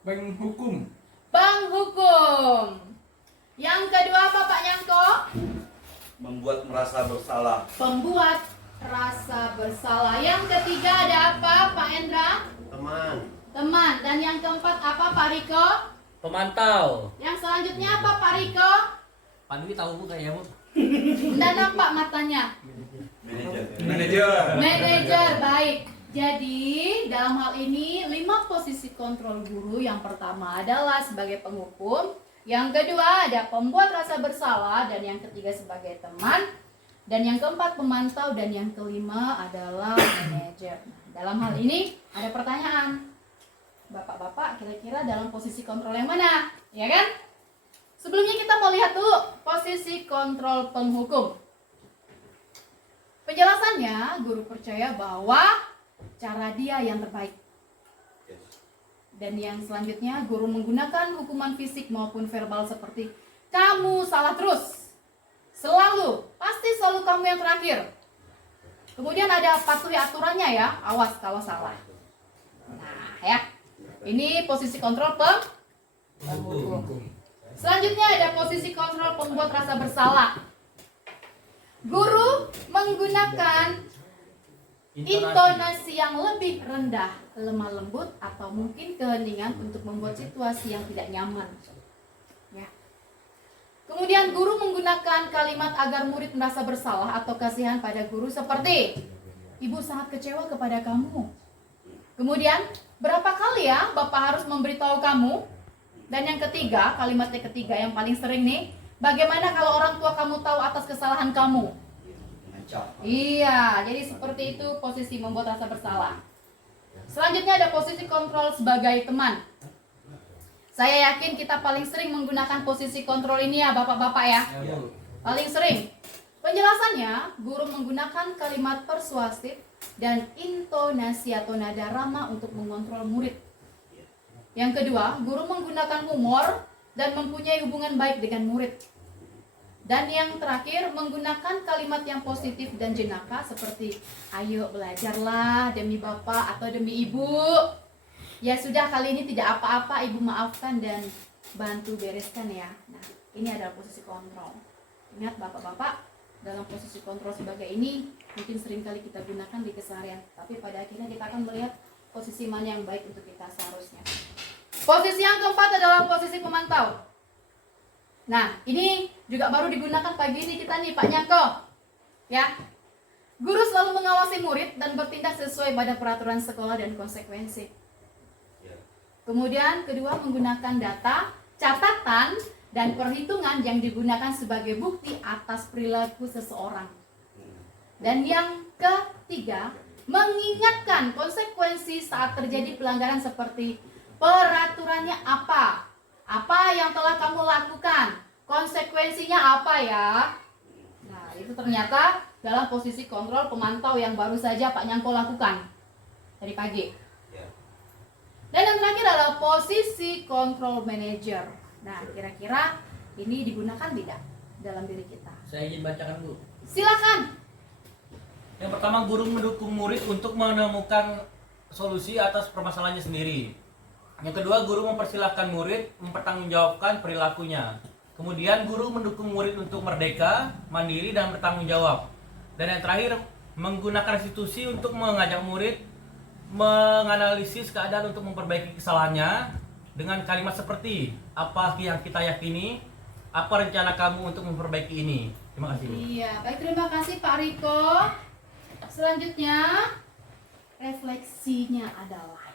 Penghukum. Bank hukum. Yang kedua apa Pak Nyangko? Membuat merasa bersalah. Pembuat rasa bersalah. Yang ketiga ada apa Pak Hendra? Teman. Teman. Dan yang keempat apa Pak Riko? Pemantau. Yang selanjutnya apa Pak Riko? Pak Dwi tahu Bu kayaknya Bu. Tidak nampak matanya. Manajer. Manajer, baik. Jadi dalam hal ini 5 posisi kontrol guru. Yang pertama adalah sebagai penghukum, yang kedua ada pembuat rasa bersalah, dan yang ketiga sebagai teman, dan yang keempat pemantau, dan yang kelima adalah manajer. Dalam hal ini ada pertanyaan, Bapak-bapak kira-kira dalam posisi kontrol yang mana? Ya kan? Sebelumnya kita mau lihat dulu posisi kontrol penghukum. Penjelasannya, guru percaya bahwa cara dia yang terbaik. Dan yang selanjutnya, guru menggunakan hukuman fisik maupun verbal seperti kamu salah terus, selalu, pasti selalu kamu yang terakhir. Kemudian ada patuhi aturannya ya, awas kalau salah. Nah ya, ini posisi kontrol penghukum. Selanjutnya ada posisi kontrol pembuat rasa bersalah. Guru menggunakan intonasi yang lebih rendah, lemah lembut, atau mungkin keheningan untuk membuat situasi yang tidak nyaman. Ya. Kemudian guru menggunakan kalimat agar murid merasa bersalah atau kasihan pada guru seperti ibu sangat kecewa kepada kamu. Kemudian berapa kali ya Bapak harus memberitahu kamu? Dan yang ketiga, kalimatnya ketiga yang paling sering nih, bagaimana kalau orang tua kamu tahu atas kesalahan kamu? Iya, jadi seperti itu posisi membuat rasa bersalah. Selanjutnya ada posisi kontrol sebagai teman. Saya yakin kita paling sering menggunakan posisi kontrol ini ya Bapak-bapak ya. Paling sering. Penjelasannya, guru menggunakan kalimat persuasif dan intonasi atau nada ramah untuk mengontrol murid. Yang kedua, guru menggunakan humor dan mempunyai hubungan baik dengan murid. Dan yang terakhir, menggunakan kalimat yang positif dan jenaka seperti ayo belajarlah demi bapak atau demi ibu. Ya sudah, kali ini tidak apa-apa, ibu maafkan dan bantu bereskan ya. Nah, ini adalah posisi kontrol. Ingat bapak-bapak, dalam posisi kontrol sebagai ini mungkin sering kali kita gunakan di keseharian. Tapi pada akhirnya kita akan melihat posisi mana yang baik untuk kita seharusnya. Posisi yang keempat adalah posisi pemantau. Nah, ini juga baru digunakan pagi ini kita nih, Pak Nyangko. Ya. Guru selalu mengawasi murid dan bertindak sesuai pada peraturan sekolah dan konsekuensi. Kemudian kedua, menggunakan data, catatan, dan perhitungan yang digunakan sebagai bukti atas perilaku seseorang. Dan yang ketiga, mengingatkan konsekuensi saat terjadi pelanggaran seperti peraturannya apa? Apa yang telah kamu lakukan? Konsekuensinya apa ya? Nah, itu ternyata dalam posisi kontrol pemantau yang baru saja Pak Nyangko lakukan tadi pagi. Dan yang terakhir adalah posisi kontrol manager. Nah, kira-kira ini digunakan tidak dalam diri kita? Saya ingin bacakan dulu. Silakan. Yang pertama, guru mendukung murid untuk menemukan solusi atas permasalahannya sendiri. Yang kedua, guru mempersilahkan murid mempertanggungjawabkan perilakunya. Kemudian, guru mendukung murid untuk merdeka, mandiri, dan bertanggung jawab. Dan yang terakhir, menggunakan institusi untuk mengajak murid menganalisis keadaan untuk memperbaiki kesalahannya dengan kalimat seperti apa yang kita yakini, apa rencana kamu untuk memperbaiki ini. Terima kasih. Iya, baik, terima kasih Pak Riko. Selanjutnya, refleksinya adalah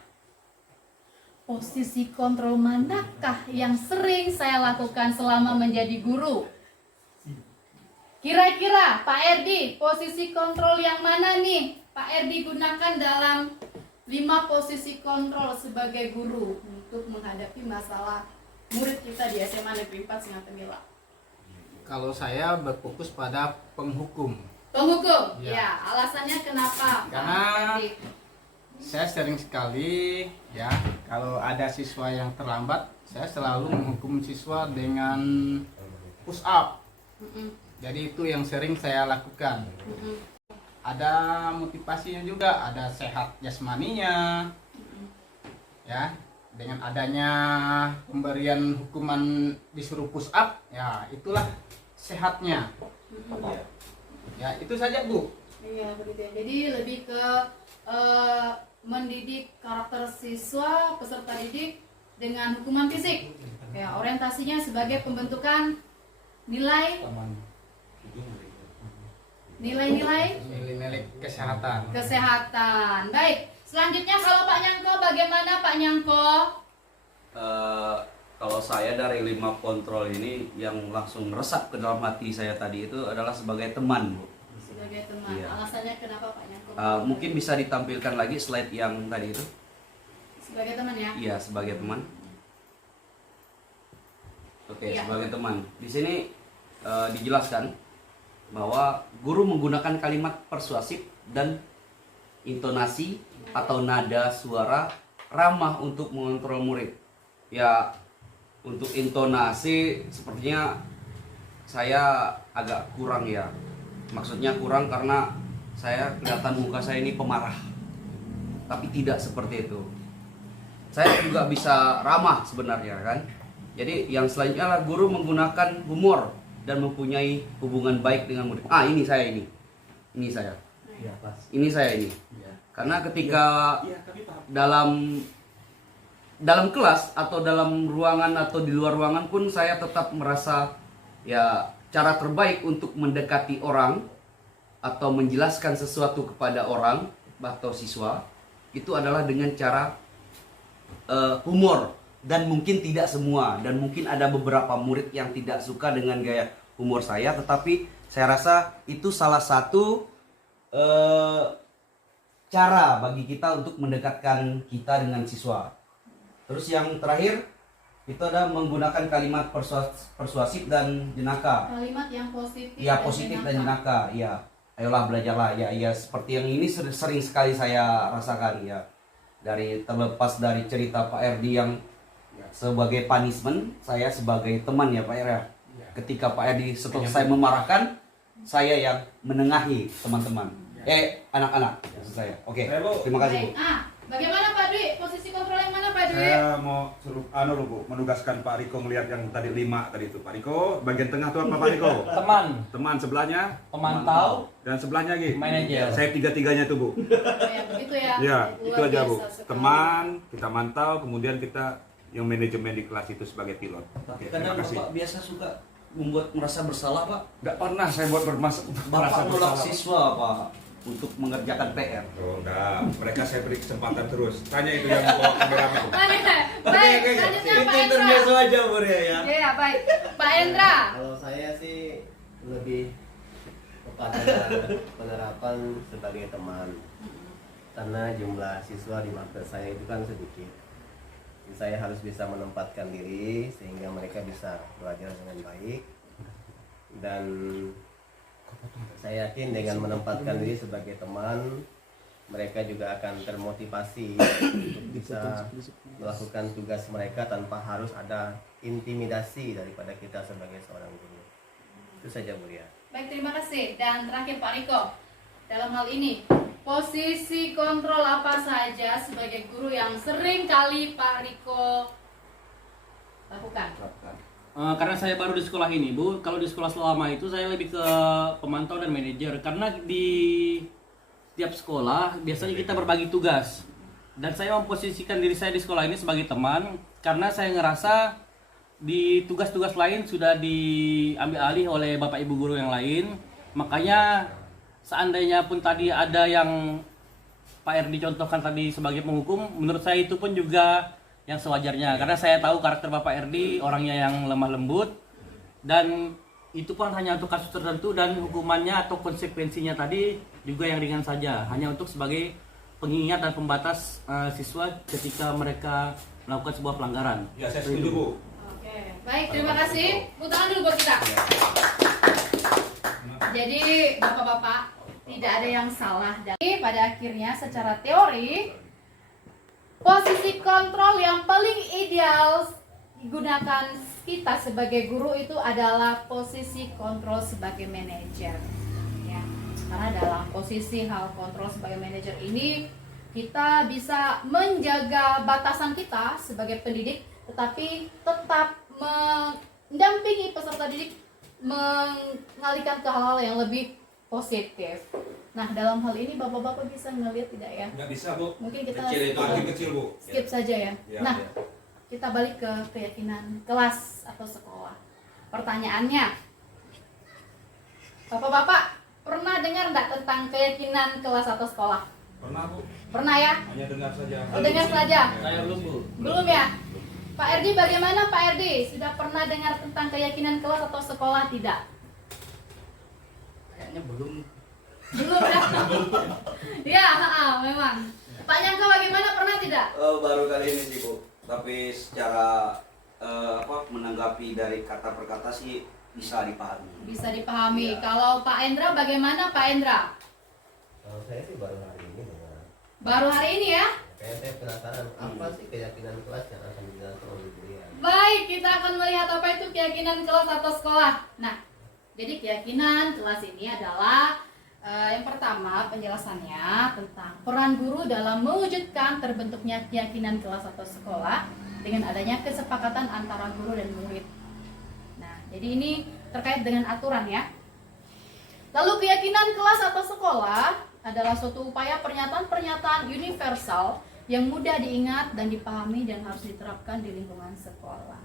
posisi kontrol manakah yang sering saya lakukan selama menjadi guru? Kira-kira Pak Erdi, posisi kontrol yang mana nih Pak Erdi gunakan dalam 5 posisi kontrol sebagai guru untuk menghadapi masalah murid kita di SMA Negeri 4 Singatemila? Kalau saya berfokus pada penghukum. Penghukum? Ya. Ya, alasannya kenapa Pak Karena Erdi? Saya sering sekali ya, kalau ada siswa yang terlambat, saya selalu menghukum siswa dengan push up. Jadi itu yang sering saya lakukan. Ada motivasinya juga, ada sehat jasmaninya. Ya, dengan adanya pemberian hukuman disuruh push up, ya itulah sehatnya. Ya, itu saja, Bu. Iya, begitu ya. Jadi lebih ke mendidik karakter siswa peserta didik dengan hukuman fisik. Ya, orientasinya sebagai pembentukan nilai-nilai kesehatan. Baik, selanjutnya kalau Pak Nyangko, bagaimana Pak Nyangko? Kalau saya dari 5 kontrol ini yang langsung meresap ke dalam hati saya tadi itu adalah sebagai teman, Bu. Sebagai teman. Iya. Alasannya kenapa Pak Nyangko? Mungkin bisa ditampilkan lagi slide yang tadi itu. Sebagai teman ya. Iya, sebagai teman. Oke, Iya. sebagai teman. Di sini dijelaskan bahwa guru menggunakan kalimat persuasif dan intonasi atau nada suara ramah untuk mengontrol murid. Ya, untuk intonasi sepertinya saya agak kurang ya. Maksudnya kurang karena saya kelihatan muka saya ini pemarah. Tapi tidak seperti itu. Saya juga bisa ramah sebenarnya kan. Jadi yang selanjutnya adalah guru menggunakan humor dan mempunyai hubungan baik dengan murid. Ini saya ini. Ini saya. Iya, pas. Ini saya ini. Iya. Karena ketika Iya, kami paham. dalam kelas atau dalam ruangan atau di luar ruangan pun saya tetap merasa ya cara terbaik untuk mendekati orang atau menjelaskan sesuatu kepada orang atau siswa itu adalah dengan cara humor. Dan mungkin tidak semua, dan mungkin ada beberapa murid yang tidak suka dengan gaya humor saya, tetapi saya rasa itu salah satu cara bagi kita untuk mendekatkan kita dengan siswa. Terus yang terakhir itu ada menggunakan kalimat persuasif dan jenaka. Kalimat yang positif. Ya, positif dan jenaka. Ya, ayolah belajarlah. Ya, seperti yang ini sering sekali saya rasakan ya. Terlepas dari cerita Pak Erdi yang sebagai punishment, saya sebagai teman ya Pak Erdi. Ketika Pak Erdi setelah saya memarahkan, saya yang menengahi teman-teman. Anak-anak maksud saya. Oke. Terima kasih, Bu. Bagaimana Pak Dwi? Posisi kontrol yang mana Pak Dwi? Saya mau suruh Bu, menugaskan Pak Riko melihat yang tadi 5 tadi itu. Pak Riko, bagian tengah tuh apa Pak Riko? Teman sebelahnya Pemantau. dan sebelahnya lagi. Manajer. Saya tiga-tiganya tuh Bu. Ya, begitu ya. Ya, Luar itu aja Bu. biasa sekali. Teman, kita mantau, kemudian kita yang manajemen di kelas itu sebagai pilot. Tapi Oke, terima kadang kasih. Bapak biasa suka membuat merasa bersalah, Pak. Nggak pernah saya buat merasa Bapak nolak bersalah. siswa, Pak, untuk mengerjakan PR. Oh, enggak. Mereka saya beri kesempatan terus. Tanya itu yang bawa kamera itu. Baik, selanjutnya Pak Endra. aja, Bu ya. Iya, baik. Pak Endra. Kalau saya sih lebih kepada penerapan sebagai teman. Karena jumlah siswa di markas saya itu kan sedikit. Jadi saya harus bisa menempatkan diri sehingga mereka bisa belajar dengan baik. Dan saya yakin dengan menempatkan diri sebagai teman, mereka juga akan termotivasi untuk bisa melakukan tugas mereka tanpa harus ada intimidasi daripada kita sebagai seorang guru. Itu saja, Bu ya. Baik, terima kasih. Dan terakhir Pak Riko. Dalam hal ini, posisi kontrol apa saja sebagai guru yang sering kali Pak Riko lakukan? Karena saya baru di sekolah ini, Bu. Kalau di sekolah selama itu saya lebih ke pemantau dan manajer. Karena di tiap sekolah biasanya kita berbagi tugas. Dan saya memposisikan diri saya di sekolah ini sebagai teman karena saya ngerasa di tugas-tugas lain sudah diambil alih oleh Bapak Ibu guru yang lain. Makanya seandainya pun tadi ada yang Pak Erdi contohkan tadi sebagai penghukum, menurut saya itu pun juga yang sewajarnya. Karena saya tahu karakter Bapak Erdi, orangnya yang lemah lembut, dan itu pun hanya untuk kasus tertentu, dan hukumannya atau konsekuensinya tadi juga yang ringan saja, hanya untuk sebagai pengingat dan pembatas siswa ketika mereka melakukan sebuah pelanggaran. Ya, saya setuju Bu. Oke, baik, terima kasih. Tangan dulu buat kita. Jadi bapak-bapak, tidak ada yang salah. Dan pada akhirnya secara teori, posisi kontrol yang paling ideal digunakan kita sebagai guru itu adalah posisi kontrol sebagai manajer. Ya, karena dalam posisi hal kontrol sebagai manajer ini kita bisa menjaga batasan kita sebagai pendidik, tetapi tetap mendampingi peserta didik mengalihkan ke hal-hal yang lebih positif. Nah, dalam hal ini bapak-bapak bisa ngelihat tidak ya? Nggak bisa Bu. Mungkin kita Makin kecil Bu. skip saja ya. Ya, Nah, ya. kita balik ke keyakinan kelas atau sekolah. Pertanyaannya, bapak-bapak pernah dengar nggak tentang keyakinan kelas atau sekolah? Pernah Bu. Pernah ya? Hanya dengar saja. Dengar saja. Saya belum, Bu. Belum ya? Pak Erdi, bagaimana Pak Erdi? Sudah pernah dengar tentang keyakinan kelas atau sekolah tidak? Kayaknya belum. Belum ya? Ya, memang. Pak Nyangka bagaimana, pernah tidak? Baru kali ini sih, Bu. Tapi secara menanggapi dari kata per kata sih bisa dipahami. Bisa dipahami. Iya. Kalau Pak Endra bagaimana Pak Endra? Kalau saya sih baru hari ini dengar. Baru hari ini ya. Kayak saya penasaran apa sih keyakinan kelas yang akan dijalankan oleh kuliah. Baik, kita akan melihat apa itu keyakinan kelas atau sekolah. Nah, jadi keyakinan kelas ini adalah yang pertama penjelasannya tentang peran guru dalam mewujudkan terbentuknya keyakinan kelas atau sekolah dengan adanya kesepakatan antara guru dan murid. Nah, jadi ini terkait dengan aturan ya. Lalu keyakinan kelas atau sekolah adalah suatu upaya pernyataan-pernyataan universal yang mudah diingat dan dipahami dan harus diterapkan di lingkungan sekolah.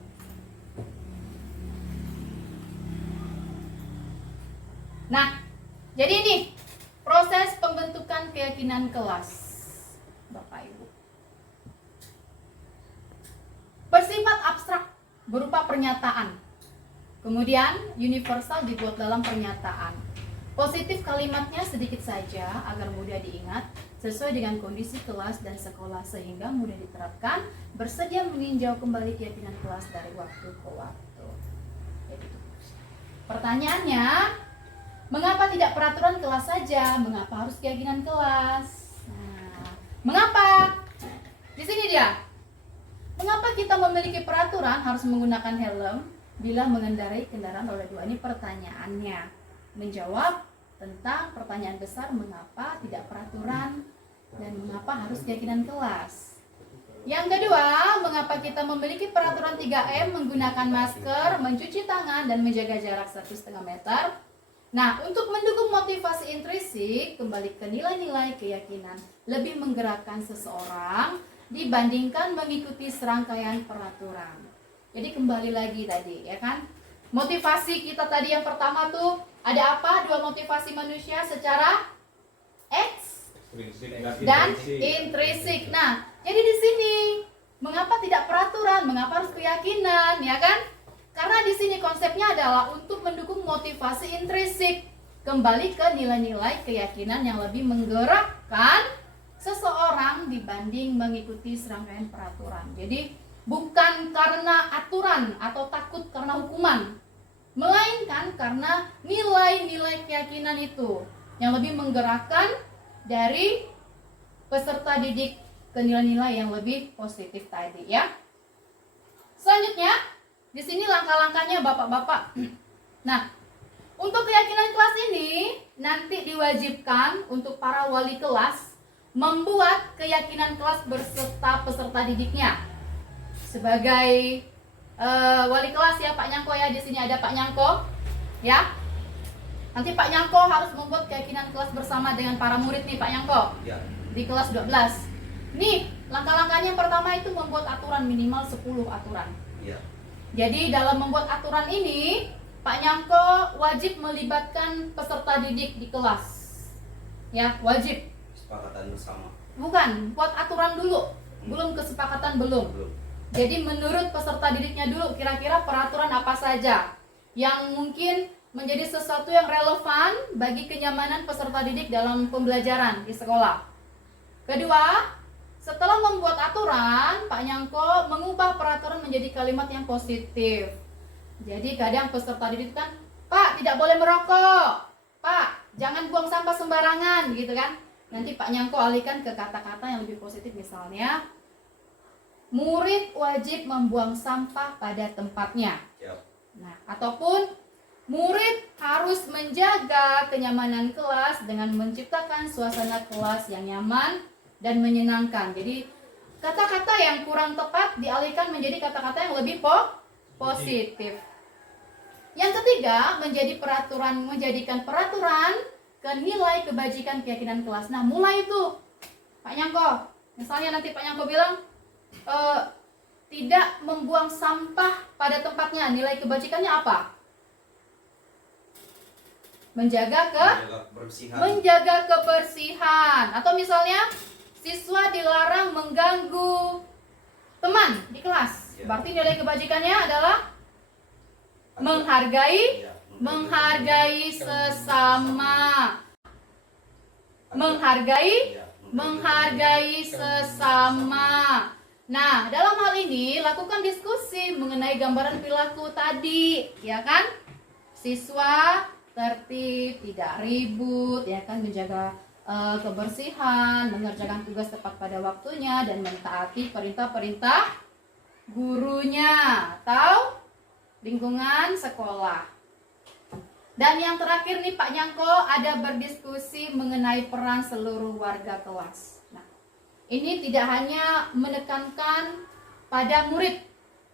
Nah, jadi ini proses pembentukan keyakinan kelas, Bapak Ibu. Bersifat abstrak berupa pernyataan. Kemudian universal dibuat dalam pernyataan. Positif kalimatnya sedikit saja agar mudah diingat, sesuai dengan kondisi kelas dan sekolah sehingga mudah diterapkan, bersedia meninjau kembali keyakinan kelas dari waktu ke waktu. Jadi, pertanyaannya, mengapa tidak peraturan kelas saja? Mengapa harus keyakinan kelas? Nah, mengapa? Di sini dia. Mengapa kita memiliki peraturan harus menggunakan helm bila mengendarai kendaraan roda 2? Ini pertanyaannya. Menjawab tentang pertanyaan besar mengapa tidak peraturan dan mengapa harus keyakinan kelas. Yang kedua, mengapa kita memiliki peraturan 3M menggunakan masker, mencuci tangan, dan menjaga jarak 1,5 meter. Nah, untuk mendukung motivasi intrinsik, kembali ke nilai-nilai keyakinan lebih menggerakkan seseorang dibandingkan mengikuti serangkaian peraturan. Jadi kembali lagi tadi, ya kan? Motivasi kita tadi yang pertama tuh ada apa? Dua motivasi manusia secara dan intrinsik. Nah, jadi di sini mengapa tidak peraturan? Mengapa harus keyakinan, ya kan? Karena di sini konsepnya adalah untuk mendukung motivasi intrinsik, kembali ke nilai-nilai keyakinan yang lebih menggerakkan seseorang dibanding mengikuti serangkaian peraturan. Jadi bukan karena aturan atau takut karena hukuman, melainkan karena nilai-nilai keyakinan itu yang lebih menggerakkan dari peserta didik ke nilai-nilai yang lebih positif tadi ya. Selanjutnya, di sini langkah-langkahnya Bapak-bapak. Nah, untuk keyakinan kelas ini nanti diwajibkan untuk para wali kelas membuat keyakinan kelas berserta peserta didiknya. Sebagai wali kelas ya Pak Nyangko ya, di sini ada Pak Nyangko ya. Nanti Pak Nyangko harus membuat keyakinan kelas bersama dengan para murid nih Pak Nyangko Ya. di kelas 12. Nih langkah-langkahnya yang pertama itu membuat aturan minimal 10 aturan. Ya. Jadi dalam membuat aturan ini Pak Nyangko wajib melibatkan peserta didik di kelas. Ya, wajib. Kesepakatan bersama. Bukan, buat aturan dulu. Belum kesepakatan belum. Jadi menurut peserta didiknya dulu kira-kira peraturan apa saja yang mungkin menjadi sesuatu yang relevan bagi kenyamanan peserta didik dalam pembelajaran di sekolah. Kedua, setelah membuat aturan, Pak Nyangko mengubah peraturan menjadi kalimat yang positif. Jadi kadang peserta didik kan, Pak tidak boleh merokok, Pak jangan buang sampah sembarangan gitu kan. Nanti Pak Nyangko alihkan ke kata-kata yang lebih positif, misalnya murid wajib membuang sampah pada tempatnya. Nah, ataupun murid harus menjaga kenyamanan kelas dengan menciptakan suasana kelas yang nyaman dan menyenangkan. Jadi kata-kata yang kurang tepat dialihkan menjadi kata-kata yang lebih positif. Yang ketiga, menjadikan peraturan ke nilai kebajikan keyakinan kelas. Nah, mulai itu Pak Nyangko, misalnya nanti Pak Nyangko bilang tidak membuang sampah pada tempatnya, nilai kebajikannya apa? Menjaga kebersihan. Atau misalnya siswa dilarang mengganggu teman di kelas. Berarti nilai kebajikannya adalah menghargai sesama. Menghargai sesama. Nah, dalam hal ini lakukan diskusi mengenai gambaran perilaku tadi, ya kan? Siswa tertib, tidak ribut, ya kan, menjaga kebersihan, mengerjakan tugas tepat pada waktunya, dan mentaati perintah-perintah gurunya atau lingkungan sekolah. Dan yang terakhir nih Pak Nyangko, ada berdiskusi mengenai peran seluruh warga kelas. Nah, ini tidak hanya menekankan pada murid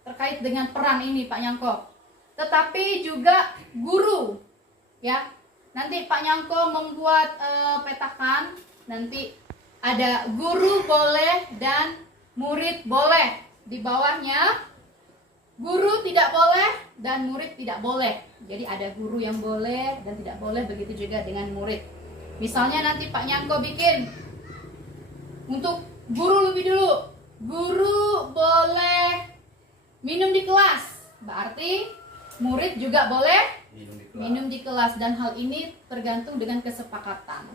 terkait dengan peran ini Pak Nyangko, tetapi juga guru, ya. Nanti Pak Nyangko membuat petakan, nanti ada guru boleh dan murid boleh. Di bawahnya guru tidak boleh dan murid tidak boleh. Jadi ada guru yang boleh dan tidak boleh, begitu juga dengan murid. Misalnya nanti Pak Nyangko bikin untuk guru lebih dulu. Guru boleh minum di kelas, berarti murid juga boleh minum di kelas, dan hal ini tergantung dengan kesepakatan.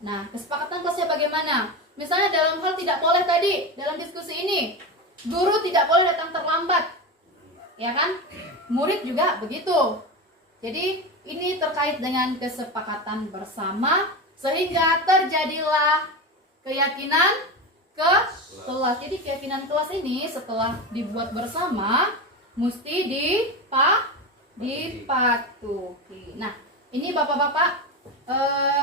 Nah, kesepakatan kelasnya bagaimana? Misalnya dalam hal tidak boleh tadi, dalam diskusi ini, guru tidak boleh datang terlambat, ya kan? Murid juga begitu. Jadi ini terkait dengan kesepakatan bersama, sehingga terjadilah keyakinan ke kelas. Jadi keyakinan kelas ini setelah dibuat bersama mesti dipatuhi. Nah, ini Bapak-bapak,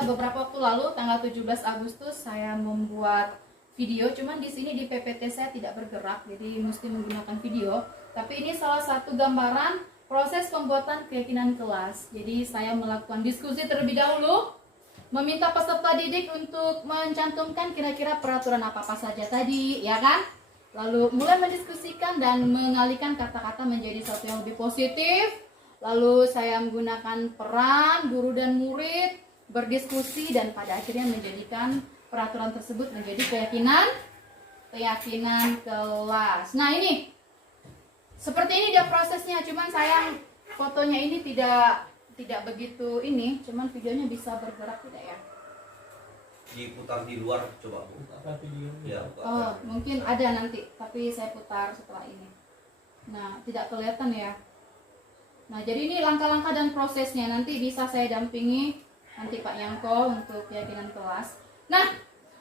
beberapa waktu lalu tanggal 17 Agustus saya membuat video, cuman di sini di PPT saya tidak bergerak, jadi mesti menggunakan video. Tapi ini salah satu gambaran proses pembuatan keyakinan kelas. Jadi saya melakukan diskusi terlebih dahulu, meminta peserta didik untuk mencantumkan kira-kira peraturan apa-apa saja tadi, ya kan? Lalu mulai mendiskusikan dan mengalihkan kata-kata menjadi sesuatu yang lebih positif. Lalu saya menggunakan peran guru dan murid berdiskusi, dan pada akhirnya menjadikan peraturan tersebut menjadi keyakinan kelas. Nah, ini seperti ini dia prosesnya, cuman sayang fotonya ini tidak begitu ini, cuman videonya bisa bergerak tidak ya? Diputar di luar, coba Bu. Ya, Oh, mungkin ada nanti, tapi saya putar setelah ini. Nah, tidak kelihatan ya. Nah, jadi ini langkah-langkah dan prosesnya, nanti bisa saya dampingi nanti Pak Nyangko untuk keyakinan kelas. Nah,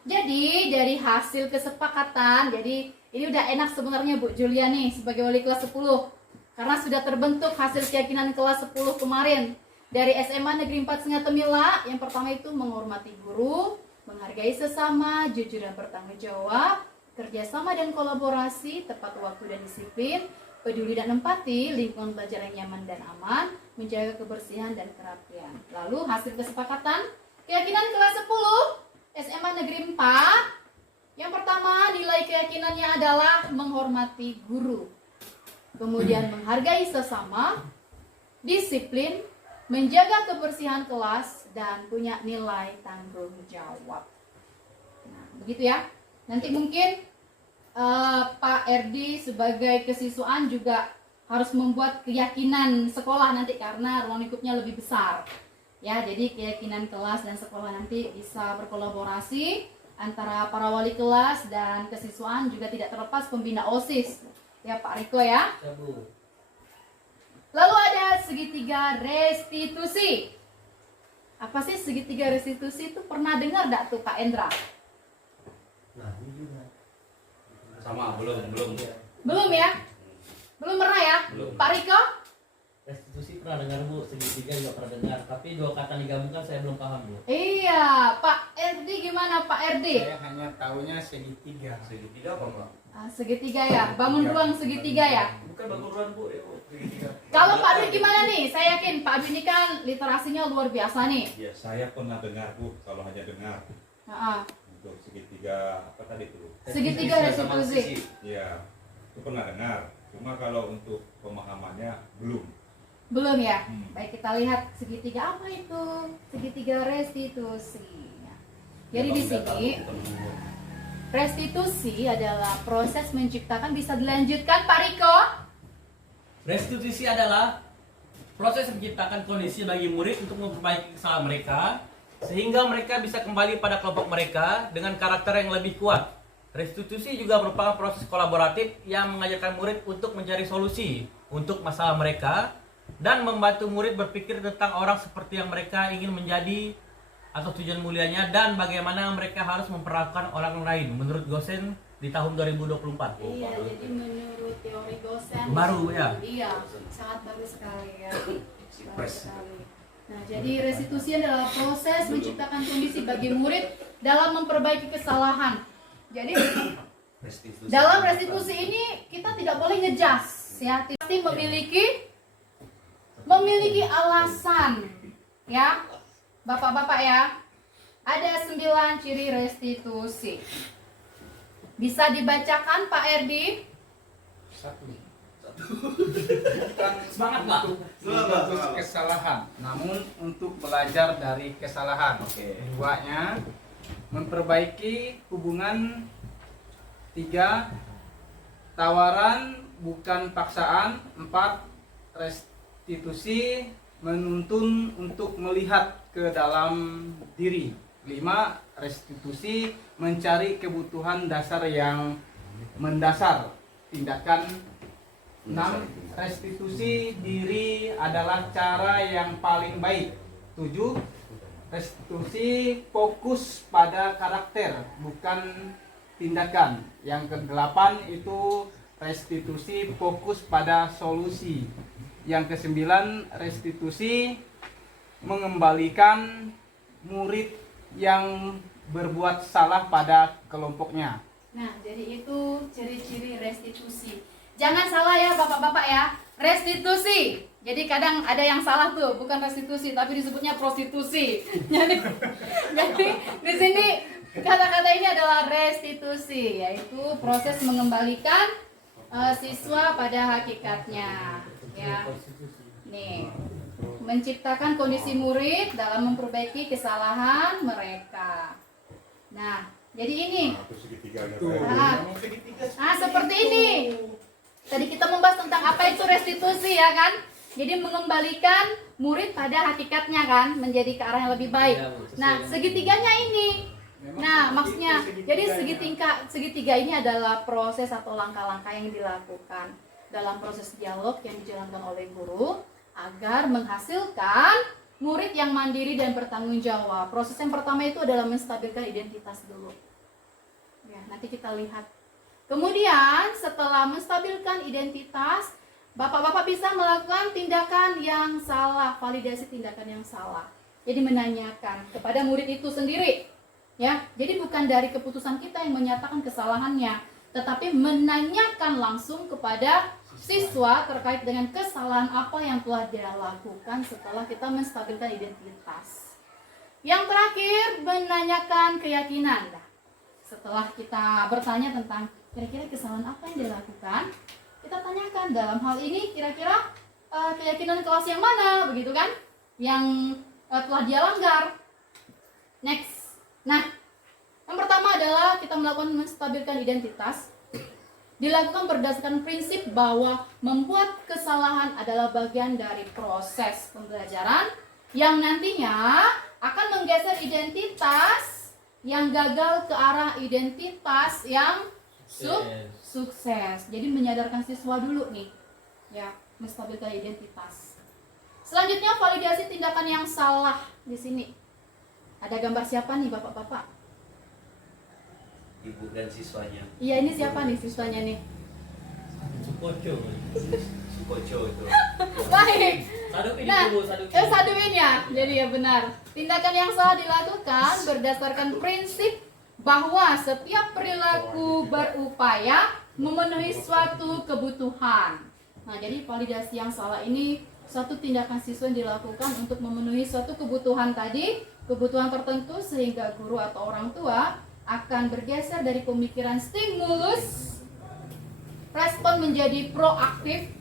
jadi dari hasil kesepakatan, jadi ini udah enak sebenarnya Bu Julia nih sebagai wali kelas 10. Karena sudah terbentuk hasil keyakinan kelas 10 kemarin. Dari SMA Negeri 4 Singatemila, yang pertama itu menghormati guru, menghargai sesama, jujur dan bertanggung jawab, kerjasama dan kolaborasi, tepat waktu dan disiplin, peduli dan empati, lingkungan belajar yang nyaman dan aman, menjaga kebersihan dan kerapian. Lalu hasil kesepakatan, keyakinan kelas 10, SMA Negeri 4, yang pertama nilai keyakinannya adalah menghormati guru, kemudian menghargai sesama, disiplin, menjaga kebersihan kelas, dan punya nilai tanggung jawab. Nah, begitu ya. Nanti mungkin Pak Erdi sebagai kesiswaan juga harus membuat keyakinan sekolah nanti, karena ruang lingkupnya lebih besar. Ya, jadi keyakinan kelas dan sekolah nanti bisa berkolaborasi antara para wali kelas dan kesiswaan, juga tidak terlepas pembina OSIS. Ya Pak Riko ya. Lalu ada segitiga restitusi. Apa sih segitiga restitusi itu? Pernah dengar enggak tuh Pak Endra? Nah, ini juga. Sama, belum. Belum ya? Belum pernah ya? Belum. Pak Riko? Restitusi pernah dengar Bu, segitiga juga pernah dengar, tapi dua kata digabungkan saya belum paham Bu. Iya, Pak Erdi gimana Pak Erdi? Saya hanya tahunya segitiga. Segitiga apa, Pak? Segitiga ya, bangun ruang segitiga ya. Bukan bangunan Bu, segitiga. Kalau Pak Dwi gimana nih? Saya yakin Pak Dwi ini kan literasinya luar biasa nih. Ya, saya pernah dengar Bu, kalau hanya dengar untuk segitiga apa tadi itu? Segitiga restitusi. Ya, itu pernah dengar. Cuma kalau untuk pemahamannya belum. Belum ya? Baik, kita lihat segitiga apa itu? Segitiga restitusi. Jadi di sini restitusi adalah proses menciptakan, bisa dilanjutkan Pak Riko? Restitusi adalah proses menciptakan kondisi bagi murid untuk memperbaiki kesalahan mereka, sehingga mereka bisa kembali pada kelompok mereka dengan karakter yang lebih kuat. Restitusi juga merupakan proses kolaboratif yang mengajarkan murid untuk mencari solusi untuk masalah mereka, dan membantu murid berpikir tentang orang seperti yang mereka ingin menjadi atau tujuan mulianya dan bagaimana mereka harus memperlakukan orang lain menurut Gosen di tahun 2024. Iya, jadi menurut teori Gosen Baru, ya? Iya, sangat baru sekali ya. Baru Fresh. sekali. Nah, jadi restitusi adalah proses menciptakan kondisi bagi murid dalam memperbaiki kesalahan. Jadi dalam restitusi ini kita tidak boleh ngejas ya, pasti memiliki alasan ya. Bapak-bapak ya. Ada 9 ciri restitusi. Bisa dibacakan Pak Erdi? Bukan Semangat, Pak. untuk kesalahan, namun untuk belajar dari kesalahan. Duanya, memperbaiki hubungan. 3, tawaran bukan paksaan. 4, restitusi menuntun untuk melihat ke dalam diri. 5, restitusi mencari kebutuhan dasar yang mendasar. Tindakan 6, restitusi diri adalah cara yang paling baik. 7, restitusi fokus pada karakter bukan tindakan. Yang ke-8 itu restitusi fokus pada solusi. Yang ke-9, restitusi mengembalikan murid yang berbuat salah pada kelompoknya. Nah, jadi itu ciri-ciri restitusi. Jangan salah ya Bapak-bapak ya, restitusi. Jadi kadang ada yang salah tuh, bukan restitusi tapi disebutnya prostitusi. Jadi di sini kata-kata ini adalah restitusi, yaitu proses mengembalikan siswa pada hakikatnya. Ya. Nih, menciptakan kondisi murid dalam memperbaiki kesalahan mereka. Nah, jadi ini. Nah, seperti ini. Tadi kita membahas tentang apa itu restitusi ya kan? Jadi mengembalikan murid pada hakikatnya kan, menjadi ke arah yang lebih baik. Nah, segitiganya ini. Nah, maksudnya jadi segitiga ini adalah proses atau langkah-langkah yang dilakukan dalam proses dialog yang dijalankan oleh guru agar menghasilkan murid yang mandiri dan bertanggung jawab. Proses yang pertama itu adalah menstabilkan identitas dulu. Ya, nanti kita lihat. Kemudian setelah menstabilkan identitas, Bapak-bapak bisa melakukan tindakan yang salah, validasi tindakan yang salah. Jadi menanyakan kepada murid itu sendiri. Ya, jadi bukan dari keputusan kita yang menyatakan kesalahannya, tetapi menanyakan langsung kepada siswa terkait dengan kesalahan apa yang telah dia lakukan setelah kita menstabilkan identitas. Yang terakhir, menanyakan keyakinan. Nah, setelah kita bertanya tentang kira-kira kesalahan apa yang dilakukan, kita tanyakan dalam hal ini kira-kira keyakinan kelas yang mana, begitu kan? Yang telah dia langgar. Next. Nah, yang pertama adalah kita melakukan menstabilkan identitas. Dilakukan berdasarkan prinsip bahwa membuat kesalahan adalah bagian dari proses pembelajaran yang nantinya akan menggeser identitas yang gagal ke arah identitas yang sukses. Jadi menyadarkan siswa dulu nih, ya, menstabilkan identitas. Selanjutnya validasi tindakan yang salah di sini. Ada gambar siapa nih Bapak-bapak? Ibu dan siswanya. Iya, ini siapa nih siswanya nih? Sukoco itu. Baik. Saduin Nah, dulu, saduin. saduin ya. Jadi ya benar. Tindakan yang salah dilakukan berdasarkan prinsip bahwa setiap perilaku berupaya memenuhi suatu kebutuhan. Nah, jadi validasi yang salah ini suatu tindakan siswa yang dilakukan untuk memenuhi suatu kebutuhan tadi, kebutuhan tertentu sehingga guru atau orang tua akan bergeser dari pemikiran stimulus, respon menjadi proaktif,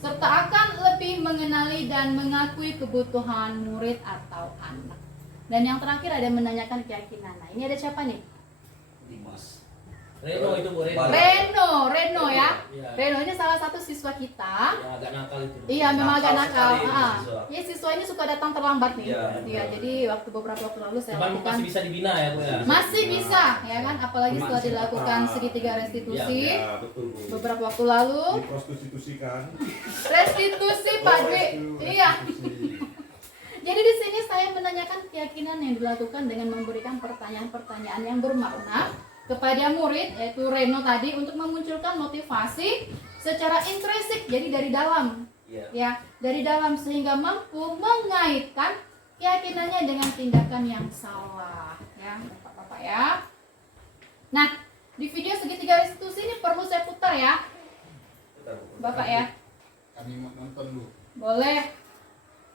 serta akan lebih mengenali dan mengakui kebutuhan murid atau anak. Dan yang terakhir ada menanyakan keyakinan. Nah, ini ada siapa nih? Dimas. Reno itu Bu Reno. Reno ya. Iya. Reno ini salah satu siswa kita. Yang agak nakal itu. Iya, memang agak nakal. sekali ini siswa. Ya, siswa ini suka datang terlambat nih. Iya, Iya, jadi beberapa waktu lalu saya Cuman lakukan. masih bisa dibina ya Bu ya. Masih bisa, ya kan? Apalagi setelah dilakukan segitiga restitusi Ya, betul Bu. beberapa waktu lalu. Diprostitusikan. Restitusi Pak Dwi. Iya. Jadi di sini saya menanyakan keyakinan yang dilakukan dengan memberikan pertanyaan-pertanyaan yang bermakna kepada murid, yaitu Reno tadi, untuk memunculkan motivasi secara intrinsik, jadi dari dalam, ya, dari dalam, sehingga mampu mengaitkan keyakinannya dengan tindakan yang salah, ya, Bapak-bapak ya. Nah, di video segitiga restitusi ini perlu saya putar ya, Bapak ya. Kami mau nonton dulu. Boleh,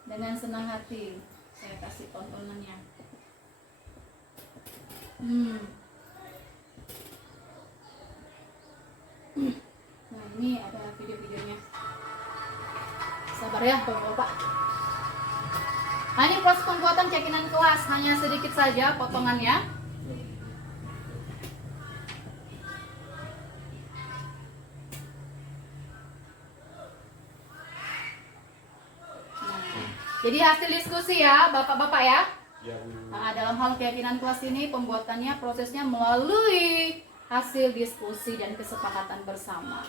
dengan senang hati saya kasih tontonannya. Nah, ini ada video-videonya. Sabar ya Bapak-bapak. Nah, ini proses pembuatan keyakinan kelas, hanya sedikit saja potongannya. Jadi hasil diskusi ya Bapak-bapak ya. Nah, dalam hal keyakinan kelas ini pembuatannya prosesnya melalui hasil diskusi dan kesepakatan bersama.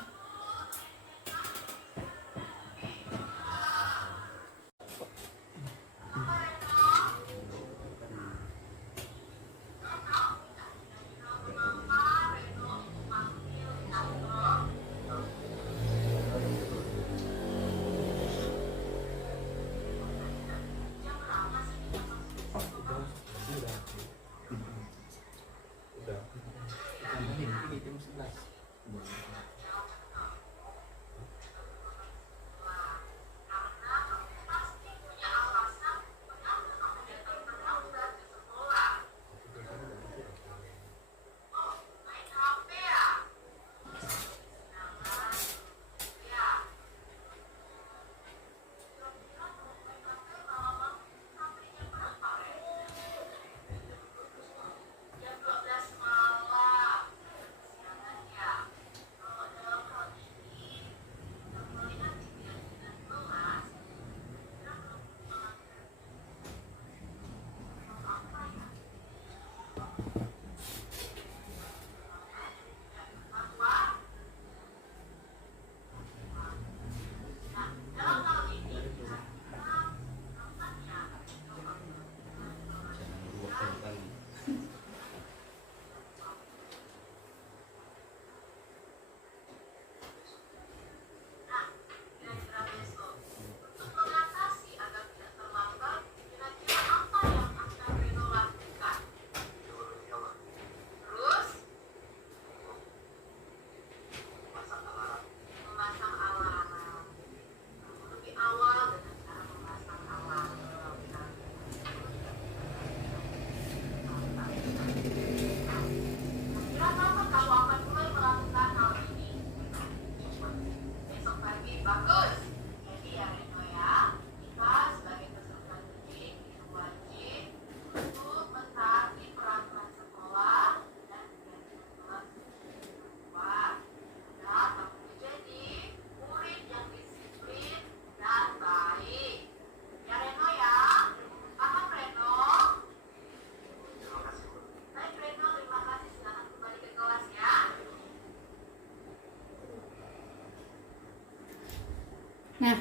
Nah,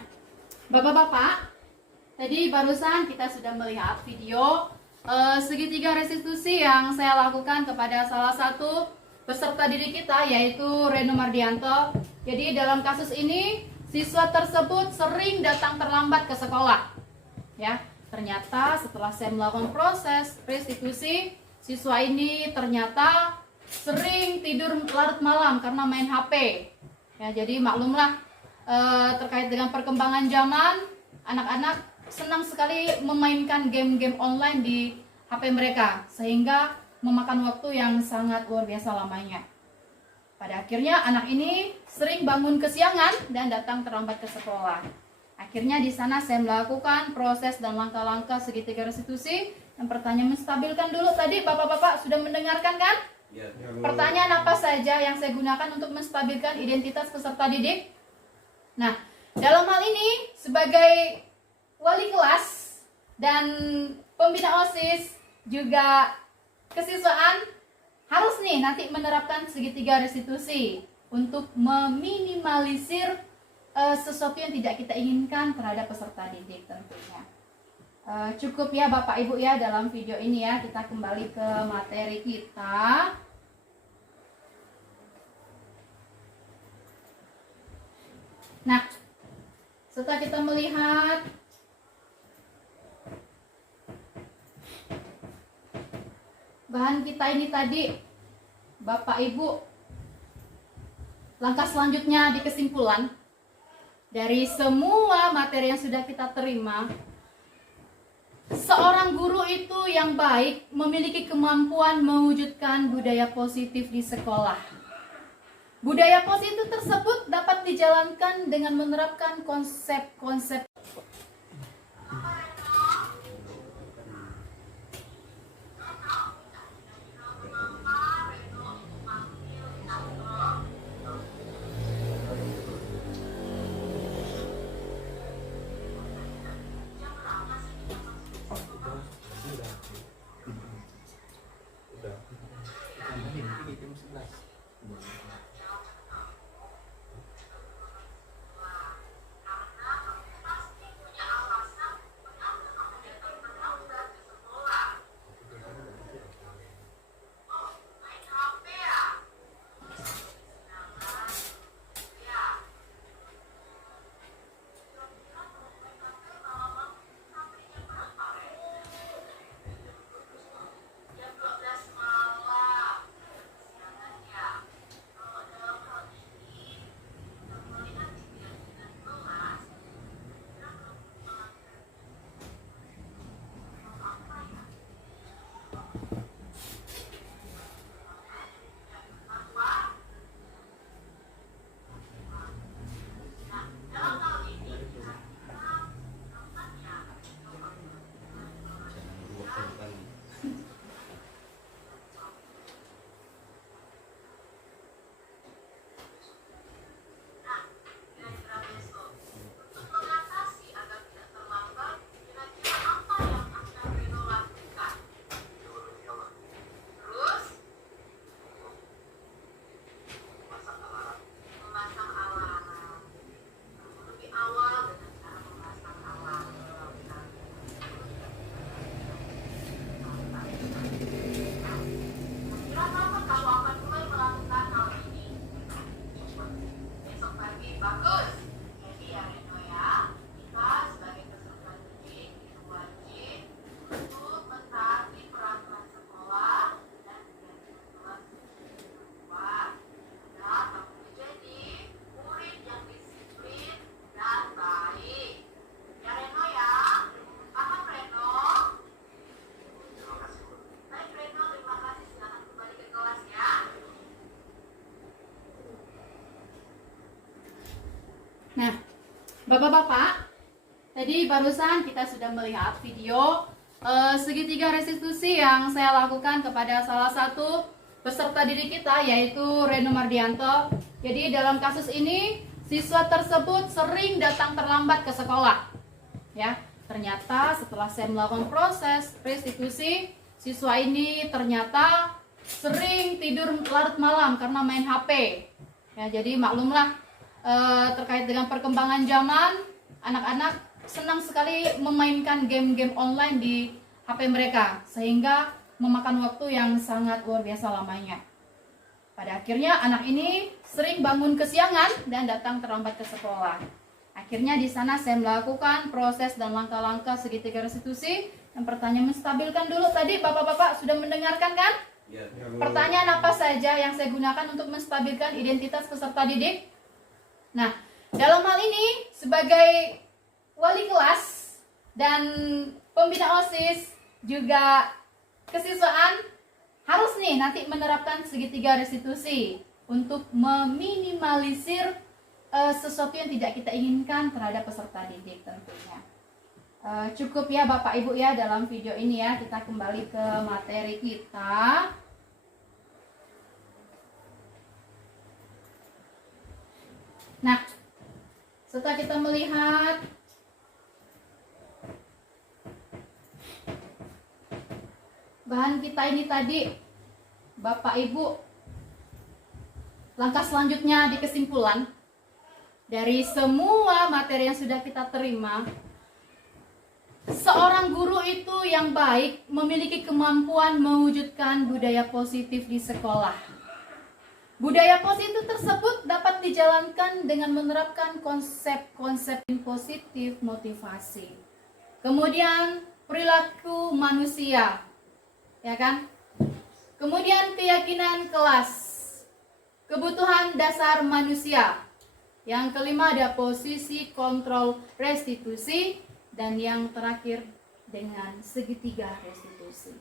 Bapak-bapak, tadi barusan kita sudah melihat video segitiga restitusi yang saya lakukan kepada salah satu peserta didik kita, yaitu Reno Mardianto. Jadi dalam kasus ini siswa tersebut sering datang terlambat ke sekolah. Ya, ternyata setelah saya melakukan proses restitusi, siswa ini ternyata sering tidur larut malam karena main HP. Ya, jadi maklumlah, terkait dengan perkembangan zaman, anak-anak senang sekali memainkan game-game online di HP mereka, sehingga memakan waktu yang sangat luar biasa lamanya. Pada akhirnya anak ini sering bangun kesiangan dan datang terlambat ke sekolah. Akhirnya di sana saya melakukan proses dan langkah-langkah segitiga restitusi. Yang pertanyaan menstabilkan dulu, tadi Bapak-bapak sudah mendengarkan kan? Pertanyaan apa saja yang saya gunakan untuk menstabilkan identitas peserta didik? Nah, dalam hal ini sebagai wali kelas dan pembina OSIS juga kesiswaan harus nih nanti menerapkan segitiga restitusi untuk meminimalisir sesuatu yang tidak kita inginkan terhadap peserta didik tentunya. Cukup ya Bapak Ibu ya dalam video ini ya. Kita kembali ke materi kita. Nah, setelah kita melihat bahan kita ini tadi, Bapak Ibu, langkah selanjutnya di kesimpulan dari semua materi yang sudah kita terima, seorang guru itu yang baik memiliki kemampuan mewujudkan budaya positif di sekolah. Budaya positif tersebut dapat dijalankan dengan menerapkan konsep-konsep Nah, Bapak-bapak, tadi barusan kita sudah melihat video segitiga restitusi yang saya lakukan kepada salah satu peserta didik kita, yaitu Reno Mardianto. Jadi dalam kasus ini siswa tersebut sering datang terlambat ke sekolah. Ya, ternyata setelah saya melakukan proses restitusi, siswa ini ternyata sering tidur larut malam karena main HP. Ya, jadi maklumlah terkait dengan perkembangan zaman, anak-anak senang sekali memainkan game-game online di HP mereka, sehingga memakan waktu yang sangat luar biasa lamanya. Pada akhirnya anak ini sering bangun kesiangan dan datang terlambat ke sekolah. Akhirnya di sana saya melakukan proses dan langkah-langkah segitiga restitusi. Yang pertama, menstabilkan dulu. Tadi bapak-bapak sudah mendengarkan kan? Ya. Pertanyaan apa saja yang saya gunakan untuk menstabilkan identitas peserta didik? Nah, dalam hal ini sebagai wali kelas dan pembina OSIS juga kesiswaan harus nih nanti menerapkan segitiga restitusi untuk meminimalisir sesuatu yang tidak kita inginkan terhadap peserta didik tentunya. Cukup ya Bapak Ibu ya dalam video ini ya. Kita kembali ke materi kita. Nah, setelah kita melihat bahan kita ini tadi, Bapak Ibu, langkah selanjutnya di kesimpulan dari semua materi yang sudah kita terima, seorang guru itu yang baik memiliki kemampuan mewujudkan budaya positif di sekolah. Budaya positif tersebut dapat dijalankan dengan menerapkan konsep-konsep positif motivasi. Kemudian perilaku manusia, ya kan? Kemudian keyakinan kelas, kebutuhan dasar manusia. Yang kelima ada posisi kontrol restitusi, dan yang terakhir dengan segitiga restitusi.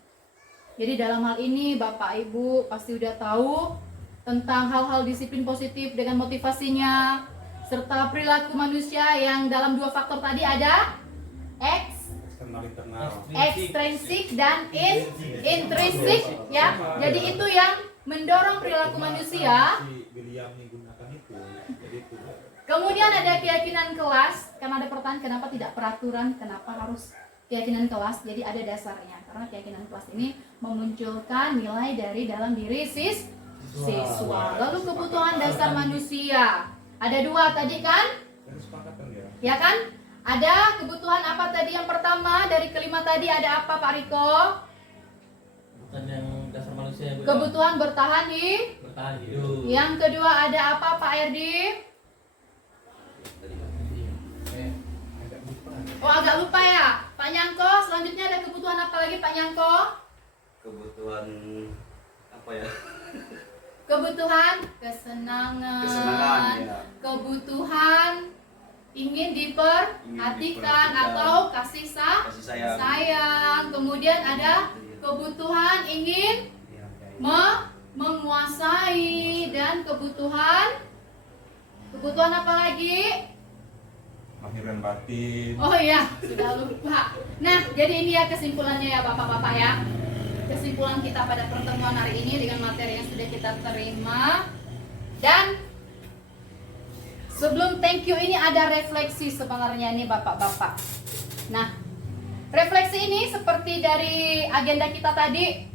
Jadi dalam hal ini Bapak Ibu pasti udah tahu tentang hal-hal disiplin positif dengan motivasinya, serta perilaku manusia yang dalam dua faktor tadi ada Eksternal internal. ekstrinsik dan intrinsik, ya. Jadi itu yang mendorong perilaku manusia. Kemudian ada keyakinan kelas, karena ada pertanyaan kenapa tidak peraturan, kenapa harus keyakinan kelas. Jadi ada dasarnya, karena keyakinan kelas ini memunculkan nilai dari dalam diri siswa. Lalu kebutuhan dasar manusia, ada dua tadi kan? Ya kan? Ada kebutuhan apa tadi yang pertama dari kelima tadi, ada apa Pak Riko? Bukan yang dasar manusia. Kebutuhan bertahan hidup. Yang kedua ada apa Pak Erdi? Oh, agak lupa ya Pak Nyangko. Selanjutnya ada kebutuhan apa lagi Pak Nyangko? Kebutuhan apa ya? Kebutuhan kesenangan, ya. Kebutuhan ingin diperhatikan atau kasih sayang. Kemudian ada kebutuhan ingin menguasai, dan kebutuhan apa lagi? Lahir dan batin. Oh iya, sudah lupa. Nah, jadi ini ya kesimpulannya ya Bapak-bapak ya. Kesimpulan kita pada pertemuan hari ini dengan materi yang sudah kita terima. Dan sebelum thank you ini ada refleksi sebenarnya nih Bapak-bapak. Nah, refleksi ini seperti dari agenda kita tadi,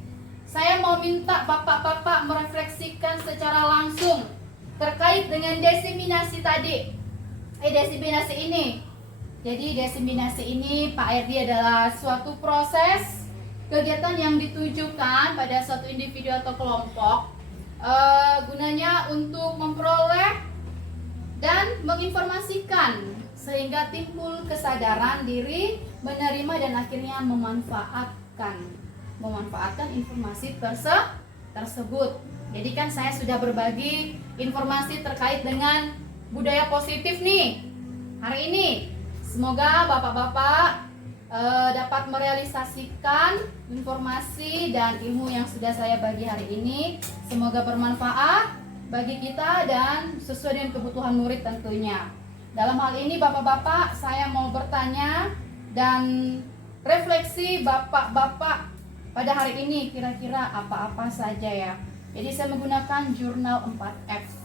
saya mau minta Bapak-bapak merefleksikan secara langsung terkait dengan desiminasi tadi. Desiminasi ini. Jadi desiminasi ini Pak Erdi adalah suatu proses kegiatan yang ditujukan pada suatu individu atau kelompok, gunanya untuk memperoleh dan menginformasikan sehingga timbul kesadaran diri, menerima dan akhirnya memanfaatkan informasi tersebut. Jadi kan saya sudah berbagi informasi terkait dengan budaya positif nih hari ini. Semoga Bapak-bapak dapat merealisasikan informasi dan ilmu yang sudah saya bagi hari ini. Semoga bermanfaat bagi kita dan sesuai dengan kebutuhan murid tentunya. Dalam hal ini Bapak-bapak, saya mau bertanya dan refleksi Bapak-bapak pada hari ini kira-kira apa-apa saja ya. Jadi saya menggunakan jurnal 4F.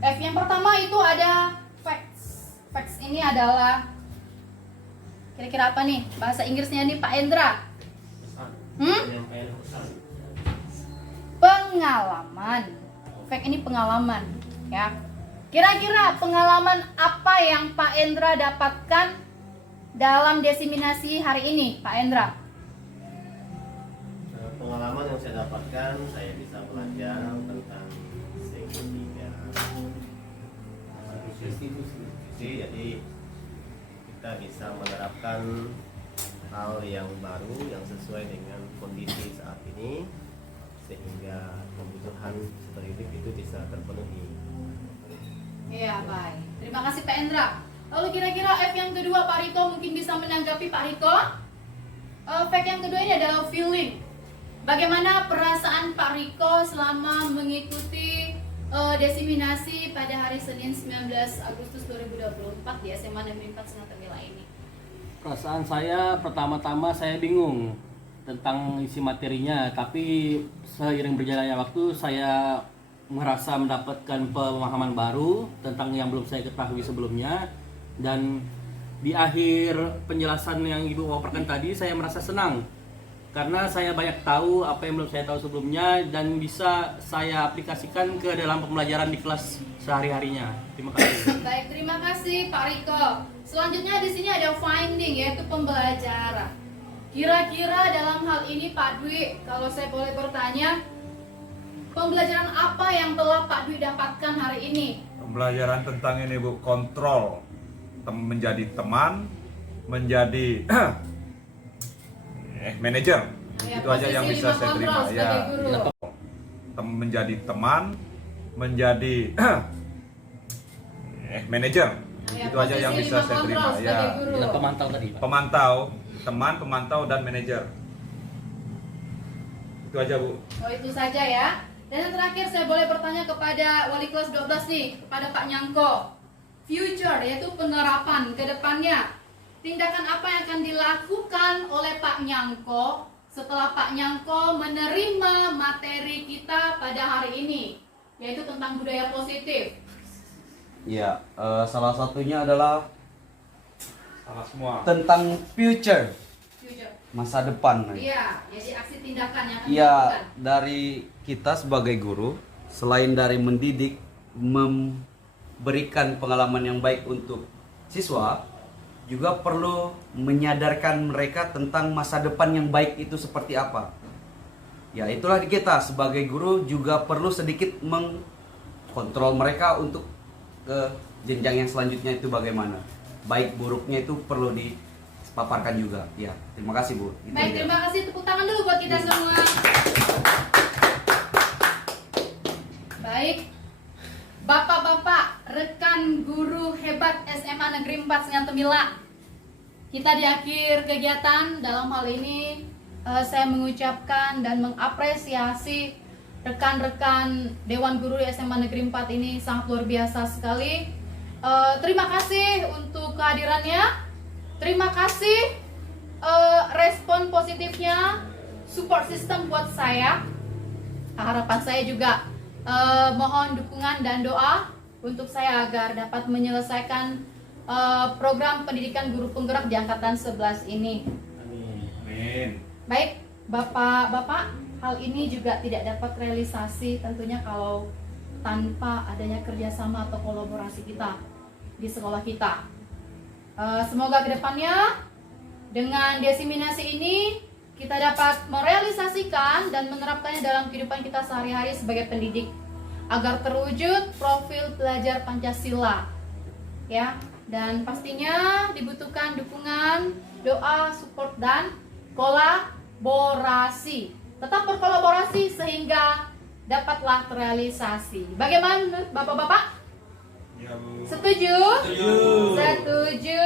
F yang pertama itu ada facts. Facts ini adalah kira-kira apa nih bahasa Inggrisnya nih Pak Endra? Pengalaman. Fact ini pengalaman ya. Kira-kira pengalaman apa yang Pak Endra dapatkan dalam desiminasi hari ini Pak Endra? Pengalaman yang saya dapatkan, saya bisa belajar tentang segitiga restitusi. Jadi kita bisa menerapkan hal yang baru yang sesuai dengan kondisi saat ini, sehingga kebutuhan seperti itu bisa terpenuhi. Iya, baik. Terima kasih Pak Endra. Lalu kira-kira F yang kedua Pak Riko mungkin bisa menanggapi Pak Riko. Fact yang kedua ini adalah feeling. Bagaimana perasaan Pak Riko selama mengikuti desiminasi pada hari Senin 19 Agustus 2024 di SMA Negeri 4 Sengat Temila ini? Perasaan saya pertama-tama saya bingung tentang isi materinya, tapi seiring berjalannya waktu saya merasa mendapatkan pemahaman baru tentang yang belum saya ketahui sebelumnya, dan di akhir penjelasan yang Ibu paparkan tadi saya merasa senang karena saya banyak tahu apa yang belum saya tahu sebelumnya dan bisa saya aplikasikan ke dalam pembelajaran di kelas sehari-harinya. Terima kasih. Baik, terima kasih Pak Riko. Selanjutnya di sini ada finding, yaitu pembelajaran. Kira-kira dalam hal ini Pak Dwi, kalau saya boleh bertanya, pembelajaran apa yang telah Pak Dwi dapatkan hari ini? Pembelajaran tentang ini Bu, kontrol menjadi teman, menjadi manajer. Ya, Itu aja yang posisi bisa lima saya terima kontrol ya. sebagai guru. Menjadi teman, menjadi manajer. Ya, Itu aja yang posisi bisa lima saya terima kontrol ya. sebagai guru. Dan pemantau tadi, Pak. Pemantau, teman, pemantau dan manajer. Itu aja Bu. Oh, itu saja ya. Dan yang terakhir saya boleh bertanya kepada wali kelas 12 nih, kepada Pak Nyangko. Future, yaitu penerapan ke depannya. Tindakan apa yang akan dilakukan oleh Pak Nyangko setelah Pak Nyangko menerima materi kita pada hari ini, yaitu tentang budaya positif? Ya, salah satunya adalah Salah semua. tentang future, Future. masa depan. Iya, jadi aksi tindakan yang akan Ya, dilakukan. dari kita sebagai guru, selain dari mendidik, memberikan pengalaman yang baik untuk siswa, juga perlu menyadarkan mereka tentang masa depan yang baik itu seperti apa. Ya, itulah kita sebagai guru juga perlu sedikit mengkontrol mereka untuk ke jenjang yang selanjutnya itu bagaimana. Baik buruknya itu perlu dipaparkan juga. Ya, terima kasih Bu. Itu Baik, aja. terima kasih. Tepuk tangan dulu buat kita semua. Baik, Bapak-bapak, rekan guru hebat SMA Negeri 4 Sengatemila, kita di akhir kegiatan. Dalam hal ini saya mengucapkan dan mengapresiasi rekan-rekan Dewan Guru di SMA Negeri 4 ini sangat luar biasa sekali. Terima kasih untuk kehadirannya. Terima kasih respon positifnya, support system buat saya. Harapan saya juga mohon dukungan dan doa untuk saya agar dapat menyelesaikan program pendidikan guru penggerak di angkatan 11 ini. Amin. Baik, Bapak-bapak, hal ini juga tidak dapat realisasi tentunya kalau tanpa adanya kerjasama atau kolaborasi kita di sekolah kita. Semoga kedepannya dengan diseminasi ini kita dapat merealisasikan dan menerapkannya dalam kehidupan kita sehari-hari sebagai pendidik agar terwujud profil pelajar Pancasila. Ya, dan pastinya dibutuhkan dukungan, doa, support dan kolaborasi. Tetap berkolaborasi sehingga dapatlah terrealisasi. Bagaimana Bapak-bapak? Ya Bu. Setuju? Setuju.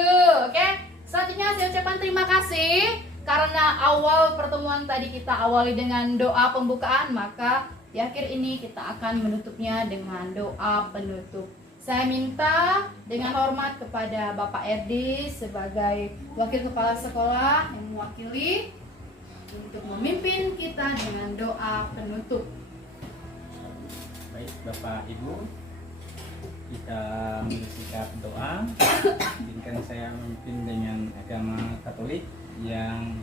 Oke. Selanjutnya saya ucapkan terima kasih karena awal pertemuan tadi kita awali dengan doa pembukaan, maka di akhir ini kita akan menutupnya dengan doa penutup. Saya minta dengan hormat kepada Bapak RD sebagai Wakil Kepala Sekolah yang mewakili untuk memimpin kita dengan doa penutup. Baik Bapak Ibu, kita bersikap doa. Izinkan saya memimpin dengan agama Katolik yang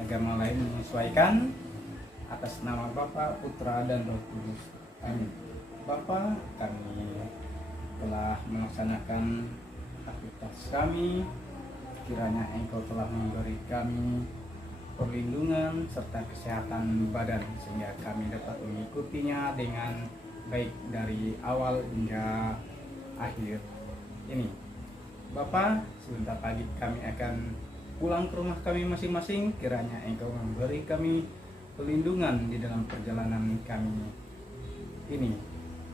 agama lain menyesuaikan, atas nama Bapa, Putra dan Roh Kudus. Amin. Bapa, kami telah melaksanakan aktivitas kami. Kiranya Engkau telah memberi kami perlindungan serta kesehatan badan sehingga kami dapat mengikutinya dengan baik dari awal hingga akhir ini. Bapa, sebentar lagi kami akan pulang ke rumah kami masing-masing. Kiranya Engkau memberi kami perlindungan di dalam perjalanan kami ini.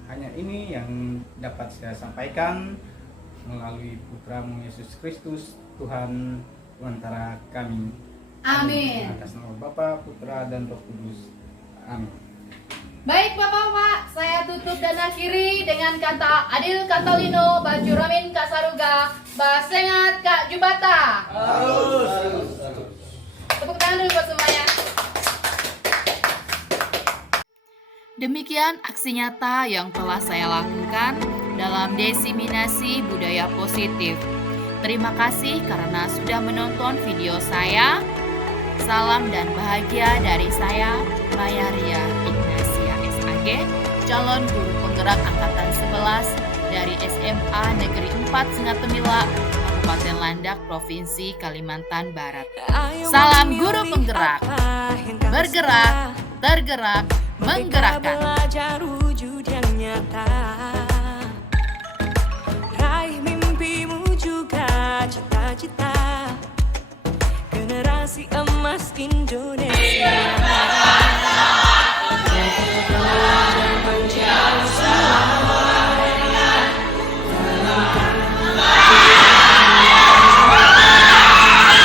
Hanya ini yang dapat saya sampaikan melalui Putra-Mu Yesus Kristus, Tuhan antara kami. Amin. Atas nama Bapa, Putra dan Roh Kudus. Amin. Baik Bapak-bapak, saya tutup dan akhiri dengan kata Adil Katalino, Baju Ramin Kak Saruga, Basengat Kak Jubata. Tepuk tangan dulu buat semuanya. Demikian aksi nyata yang telah saya lakukan dalam diseminasi budaya positif. Terima kasih karena sudah menonton video saya. Salam dan bahagia dari saya, Mayaria Ignasia SAG, calon guru penggerak angkatan 11 dari SMA Negeri 4 Sengatemila, Kabupaten Landak, Provinsi Kalimantan Barat. Salam guru penggerak, bergerak, tergerak, menggerakkan. Belajar wujud yang nyata, raih mimpimu juga cita-cita, generasi emas Indonesia.